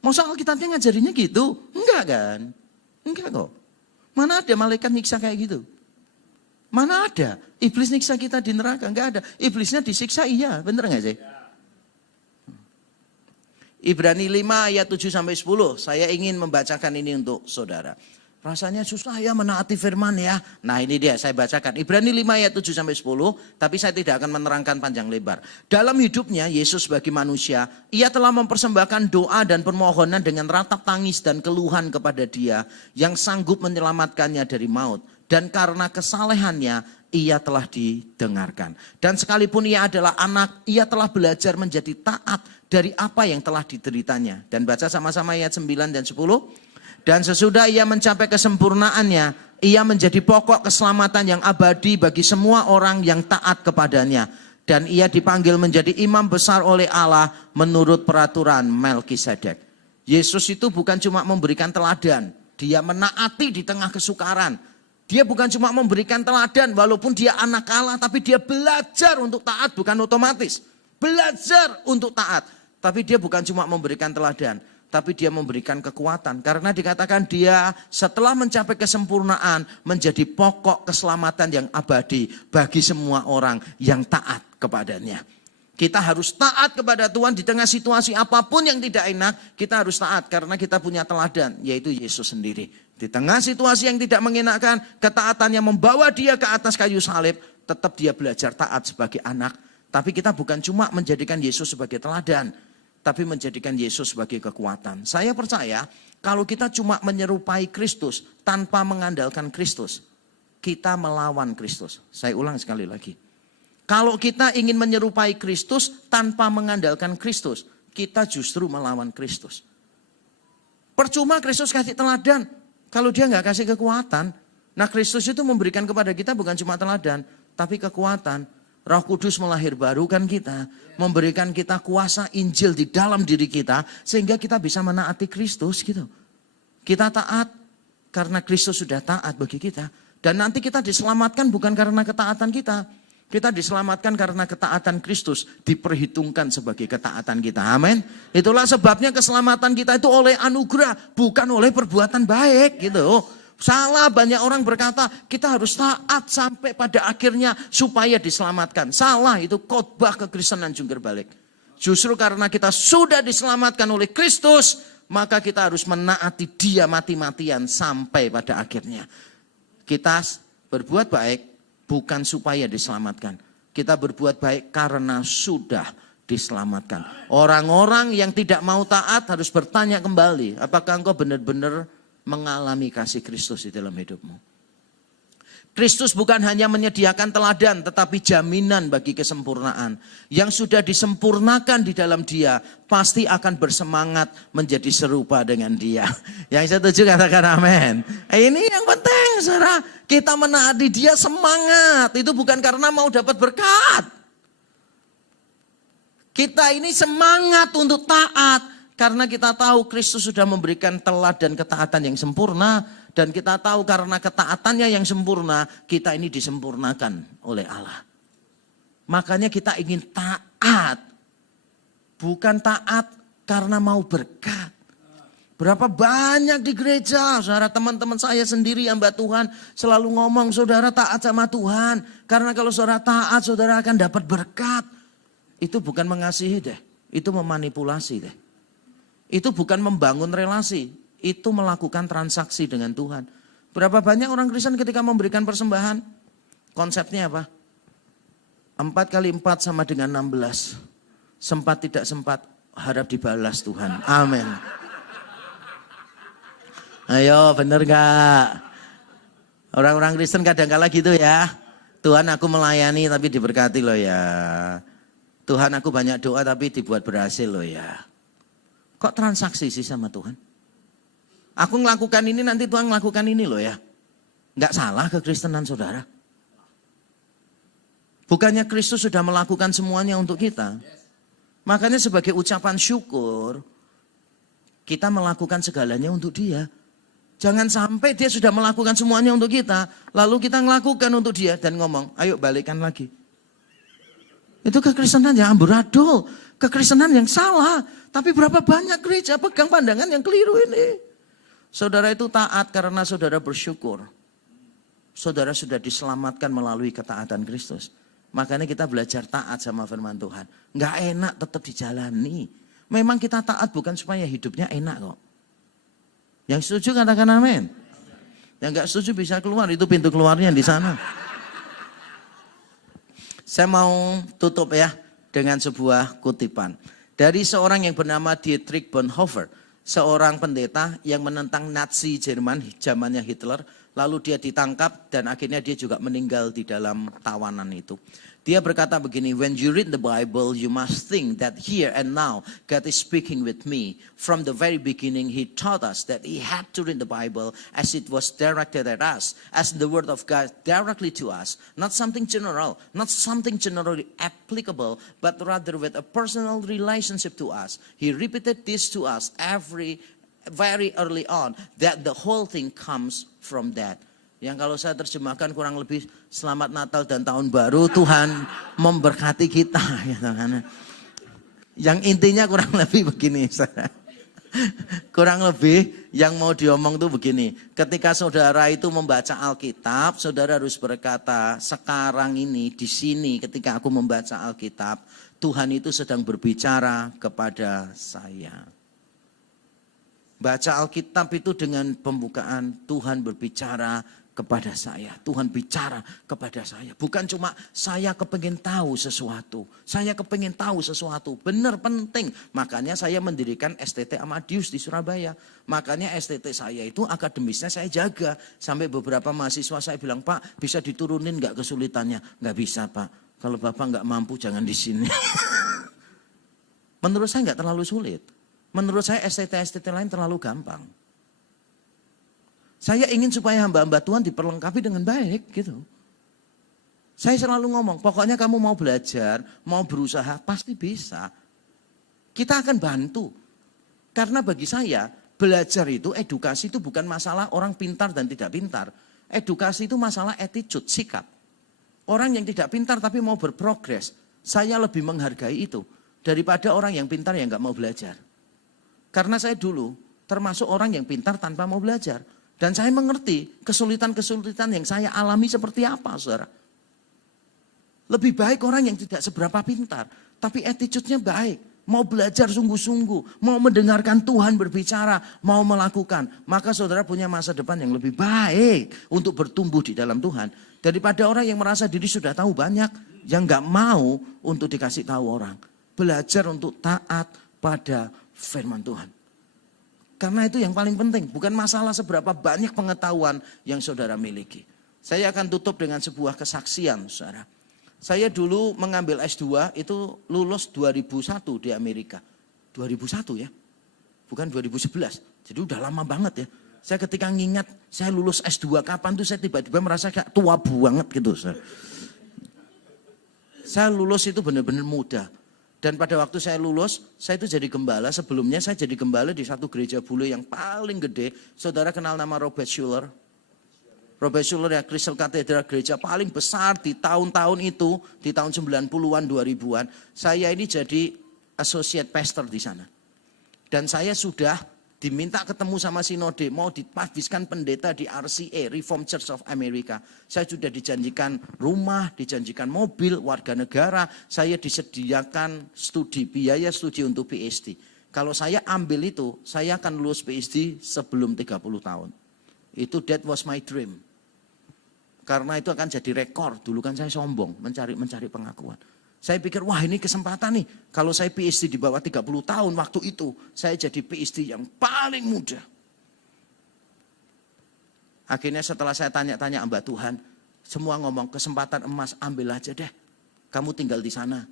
Masa Alkitabnya ngajarinnya gitu? Enggak kan? Enggak kok. Mana ada malaikat nyiksa kayak gitu? Mana ada? Iblis nyiksa kita di neraka? Enggak ada. Iblisnya disiksa iya, bener gak sih? Ibrani 5 ayat 7-10. Saya ingin membacakan ini untuk saudara. Rasanya susah ya menaati firman ya. Nah ini dia saya bacakan. Ibrani 5 ayat 7-10. Tapi saya tidak akan menerangkan panjang lebar. Dalam hidupnya Yesus sebagai manusia. Ia telah mempersembahkan doa dan permohonan dengan ratap tangis dan keluhan kepada Dia. Yang sanggup menyelamatkannya dari maut. Dan karena kesalehannya ia telah didengarkan. Dan sekalipun ia adalah anak, ia telah belajar menjadi taat dari apa yang telah dideritanya. Dan baca sama-sama ayat 9 dan 10. Dan sesudah ia mencapai kesempurnaannya, ia menjadi pokok keselamatan yang abadi bagi semua orang yang taat kepadanya. Dan ia dipanggil menjadi imam besar oleh Allah menurut peraturan Melkisedek. Yesus itu bukan cuma memberikan teladan, dia menaati di tengah kesukaran. Dia bukan cuma memberikan teladan walaupun dia anak Allah, tapi dia belajar untuk taat bukan otomatis. Belajar untuk taat, tapi dia bukan cuma memberikan teladan. Tapi dia memberikan kekuatan. Karena dikatakan dia setelah mencapai kesempurnaan menjadi pokok keselamatan yang abadi bagi semua orang yang taat kepadanya. Kita harus taat kepada Tuhan di tengah situasi apapun yang tidak enak. Kita harus taat karena kita punya teladan yaitu Yesus sendiri. Di tengah situasi yang tidak mengenakan, ketaatannya membawa dia ke atas kayu salib. Tetap dia belajar taat sebagai anak. Tapi kita bukan cuma menjadikan Yesus sebagai teladan. Tapi menjadikan Yesus sebagai kekuatan. Saya percaya kalau kita cuma menyerupai Kristus tanpa mengandalkan Kristus, kita melawan Kristus. Saya ulang sekali lagi. Kalau kita ingin menyerupai Kristus tanpa mengandalkan Kristus, kita justru melawan Kristus. Percuma Kristus kasih teladan kalau dia nggak kasih kekuatan. Nah Kristus itu memberikan kepada kita bukan cuma teladan, tapi kekuatan. Roh Kudus melahirbarukan kita, memberikan kita kuasa Injil di dalam diri kita, sehingga kita bisa menaati Kristus gitu. Kita taat karena Kristus sudah taat bagi kita. Dan nanti kita diselamatkan bukan karena ketaatan kita. Kita diselamatkan karena ketaatan Kristus diperhitungkan sebagai ketaatan kita. Amin. Itulah sebabnya keselamatan kita itu oleh anugerah, bukan oleh perbuatan baik gitu. Salah banyak orang berkata kita harus taat sampai pada akhirnya supaya diselamatkan. Salah itu khotbah kekristenan jungkir balik. Justru karena kita sudah diselamatkan oleh Kristus, maka kita harus menaati Dia mati-matian sampai pada akhirnya. Kita berbuat baik bukan supaya diselamatkan. Kita berbuat baik karena sudah diselamatkan. Orang-orang yang tidak mau taat harus bertanya kembali, apakah engkau benar-benar mengalami kasih Kristus di dalam hidupmu. Kristus bukan hanya menyediakan teladan, tetapi jaminan bagi kesempurnaan. Yang sudah disempurnakan di dalam Dia, pasti akan bersemangat menjadi serupa dengan Dia. Yang setuju katakan amin. Ini yang penting, saudara. Kita menaati Dia semangat. Itu bukan karena mau dapat berkat. Kita ini semangat untuk taat. Karena kita tahu Kristus sudah memberikan teladan ketaatan yang sempurna. Dan kita tahu karena ketaatannya yang sempurna, kita ini disempurnakan oleh Allah. Makanya kita ingin taat. Bukan taat karena mau berkat. Berapa banyak di gereja, saudara, teman-teman saya sendiri hamba Tuhan selalu ngomong, saudara taat sama Tuhan. Karena kalau saudara taat, saudara akan dapat berkat. Itu bukan mengasihi deh, itu memanipulasi deh. Itu bukan membangun relasi. Itu melakukan transaksi dengan Tuhan. Berapa banyak orang Kristen ketika memberikan persembahan? Konsepnya apa? 4 kali 4 sama dengan 16. Sempat tidak sempat, harap dibalas Tuhan. Amin. Ayo, bener gak? Orang-orang Kristen kadang-kala gitu ya. Tuhan aku melayani tapi diberkati loh ya. Tuhan aku banyak doa tapi dibuat berhasil loh ya. Kok transaksi sih sama Tuhan? Aku melakukan ini nanti Tuhan melakukan ini loh ya. Enggak salah kekristenan saudara. Bukannya Kristus sudah melakukan semuanya untuk kita. Makanya sebagai ucapan syukur, kita melakukan segalanya untuk Dia. Jangan sampai Dia sudah melakukan semuanya untuk kita, lalu kita melakukan untuk Dia dan ngomong, ayo balikan lagi. Itu kekristenan yang amburadul, kekristenan yang salah. Tapi berapa banyak gereja pegang pandangan yang keliru ini. Saudara itu taat karena saudara bersyukur. Saudara sudah diselamatkan melalui ketaatan Kristus. Makanya kita belajar taat sama firman Tuhan. Enggak enak tetap dijalani. Memang kita taat bukan supaya hidupnya enak kok. Yang setuju katakan amin. Yang enggak setuju bisa keluar, itu pintu keluarnya di sana. Saya mau tutup ya dengan sebuah kutipan. Dari seorang yang bernama Dietrich Bonhoeffer. Seorang pendeta yang menentang Nazi Jerman zamannya Hitler. Lalu dia ditangkap dan akhirnya dia juga meninggal di dalam tawanan itu. Dia berkata begini, when you read the Bible, you must think that here and now God is speaking with me. From the very beginning, He taught us that He had to read the Bible as it was directed at us, as the Word of God directly to us. Not something general, not something generally applicable, but rather with a personal relationship to us. He repeated this to us very early on, that the whole thing comes from that. Yang kalau saya terjemahkan kurang lebih selamat Natal dan Tahun Baru, Tuhan memberkati kita. Yang intinya kurang lebih begini. Kurang lebih yang mau diomong tuh begini. Ketika saudara itu membaca Alkitab, saudara harus berkata, sekarang ini di sini ketika aku membaca Alkitab, Tuhan itu sedang berbicara kepada saya. Baca Alkitab itu dengan pembukaan Tuhan berbicara kepada saya. Tuhan bicara kepada saya. Bukan cuma saya kepengen tahu sesuatu. Saya kepengen tahu sesuatu. Benar penting. Makanya saya mendirikan STT Amadius di Surabaya. Makanya STT saya itu akademisnya saya jaga. Sampai beberapa mahasiswa saya bilang, Pak bisa diturunin gak kesulitannya? Gak bisa Pak. Kalau Bapak gak mampu jangan di sini. Menurut saya gak terlalu sulit. Menurut saya STT lain terlalu gampang. Saya ingin supaya hamba-hamba Tuhan diperlengkapi dengan baik gitu. Saya selalu ngomong, pokoknya kamu mau belajar, mau berusaha, pasti bisa. Kita akan bantu. Karena bagi saya, belajar itu, edukasi itu bukan masalah orang pintar dan tidak pintar. Edukasi itu masalah attitude, sikap. Orang yang tidak pintar tapi mau berprogres, saya lebih menghargai itu. Daripada orang yang pintar yang gak mau belajar. Karena saya dulu termasuk orang yang pintar tanpa mau belajar. Dan saya mengerti kesulitan-kesulitan yang saya alami seperti apa, saudara. Lebih baik orang yang tidak seberapa pintar, tapi attitude-nya baik. Mau belajar sungguh-sungguh, mau mendengarkan Tuhan berbicara, mau melakukan. Maka saudara punya masa depan yang lebih baik untuk bertumbuh di dalam Tuhan. Daripada orang yang merasa diri sudah tahu banyak, yang gak mau untuk dikasih tahu orang. Belajar untuk taat pada firman Tuhan. Karena itu yang paling penting, bukan masalah seberapa banyak pengetahuan yang saudara miliki. Saya akan tutup dengan sebuah kesaksian, saudara. Saya dulu mengambil S2 itu lulus 2001 di Amerika. 2001 ya, bukan 2011. Jadi udah lama banget ya. Saya ketika ngingat saya lulus S2 kapan tuh saya tiba-tiba merasa kayak tua banget gitu. Saya lulus itu benar-benar muda. Dan pada waktu saya lulus, saya itu jadi gembala. Sebelumnya saya jadi gembala di satu gereja bule yang paling gede. Saudara kenal nama Robert Schuller? Robert Schuller ya, Crystal Cathedral, gereja paling besar di tahun-tahun itu, di tahun 90-an, 2000-an. Saya ini jadi associate pastor di sana. Dan saya sudah diminta ketemu sama sinode, mau dipubliskan pendeta di RCA, Reformed Church of America. Saya sudah dijanjikan rumah, dijanjikan mobil, warga negara. Saya disediakan biaya studi untuk PhD. Kalau saya ambil itu, saya akan lulus PhD sebelum 30 tahun. That was my dream. Karena itu akan jadi rekor. Dulu kan saya sombong, mencari pengakuan. Saya pikir, wah ini kesempatan nih. Kalau saya PhD di bawah 30 tahun waktu itu, saya jadi PhD yang paling muda. Akhirnya setelah saya tanya-tanya Mbak Tuhan, semua ngomong kesempatan emas ambil aja deh. Kamu tinggal di sana.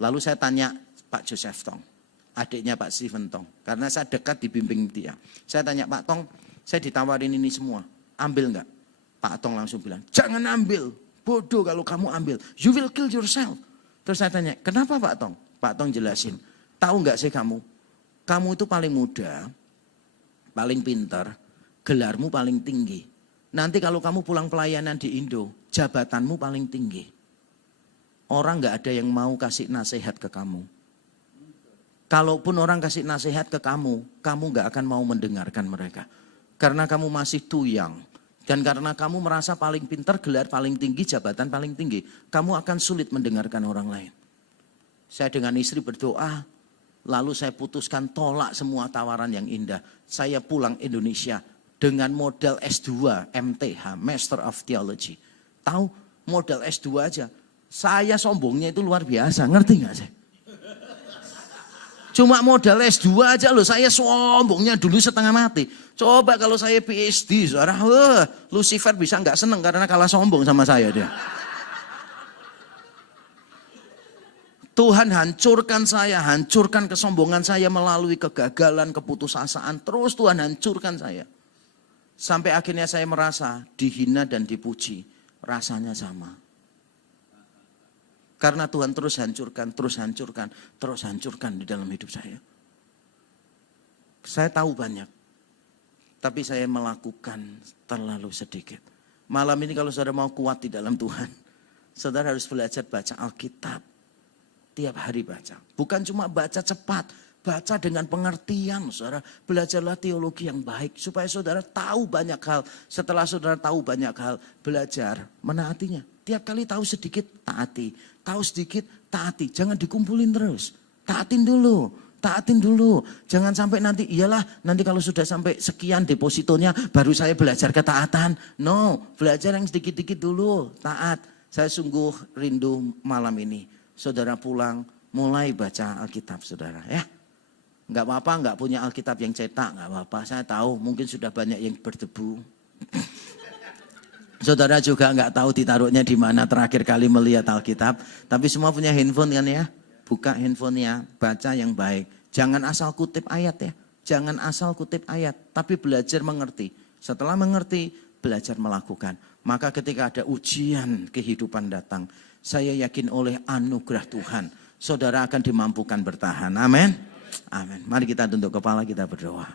Lalu saya tanya Pak Joseph Tong, adiknya Pak Stephen Tong. Karena saya dekat dibimbing dia. Saya tanya Pak Tong, saya ditawarin ini semua, ambil enggak? Pak Tong langsung bilang, jangan ambil. Bodoh kalau kamu ambil. You will kill yourself. Terus saya tanya, kenapa Pak Tong? Pak Tong jelasin. Tahu enggak sih kamu? Kamu itu paling muda, paling pintar, gelarmu paling tinggi. Nanti kalau kamu pulang pelayanan di Indo, jabatanmu paling tinggi. Orang enggak ada yang mau kasih nasihat ke kamu. Kalaupun orang kasih nasihat ke kamu enggak akan mau mendengarkan mereka. Karena kamu masih too young. Dan karena kamu merasa paling pintar, gelar paling tinggi, jabatan paling tinggi, kamu akan sulit mendengarkan orang lain. Saya dengan istri berdoa, lalu saya putuskan tolak semua tawaran yang indah. Saya pulang Indonesia dengan modal S2, MTH, Master of Theology. Tahu, modal S2 aja. Saya sombongnya itu luar biasa, ngerti gak sih? Cuma modal S2 aja loh, saya sombongnya dulu setengah mati. Coba kalau saya PhD, saudara, Lucifer bisa nggak seneng karena kalah sombong sama saya dia. Tuhan hancurkan saya, hancurkan kesombongan saya melalui kegagalan, keputusasaan. Terus Tuhan hancurkan saya. Sampai akhirnya saya merasa dihina dan dipuji, rasanya sama. Karena Tuhan terus hancurkan, terus hancurkan, terus hancurkan di dalam hidup saya. Saya tahu banyak, tapi saya melakukan terlalu sedikit. Malam ini kalau saudara mau kuat di dalam Tuhan, saudara harus belajar baca Alkitab. Tiap hari baca. Bukan cuma baca cepat, baca dengan pengertian, saudara. Belajarlah teologi yang baik, supaya saudara tahu banyak hal. Setelah saudara tahu banyak hal, belajar menaatinya. Tiap kali tahu sedikit, taati. Tahu sedikit, taati. Jangan dikumpulin terus. Taatin dulu. Taatin dulu. Jangan sampai nanti, iyalah nanti kalau sudah sampai sekian depositonya, baru saya belajar ketaatan. No, belajar yang sedikit-sedikit dulu. Taat. Saya sungguh rindu malam ini. Saudara pulang, mulai baca Alkitab saudara ya. Enggak apa-apa, enggak punya Alkitab yang cetak, enggak apa-apa. Saya tahu mungkin sudah banyak yang berdebu. Saudara juga enggak tahu ditaruhnya di mana terakhir kali melihat Alkitab. Tapi semua punya handphone kan ya. Buka handphonenya, baca yang baik. Jangan asal kutip ayat ya. Jangan asal kutip ayat. Tapi belajar mengerti. Setelah mengerti, belajar melakukan. Maka ketika ada ujian kehidupan datang. Saya yakin oleh anugerah Tuhan. Saudara akan dimampukan bertahan. Amin. Amin. Mari kita tunduk kepala, kita berdoa.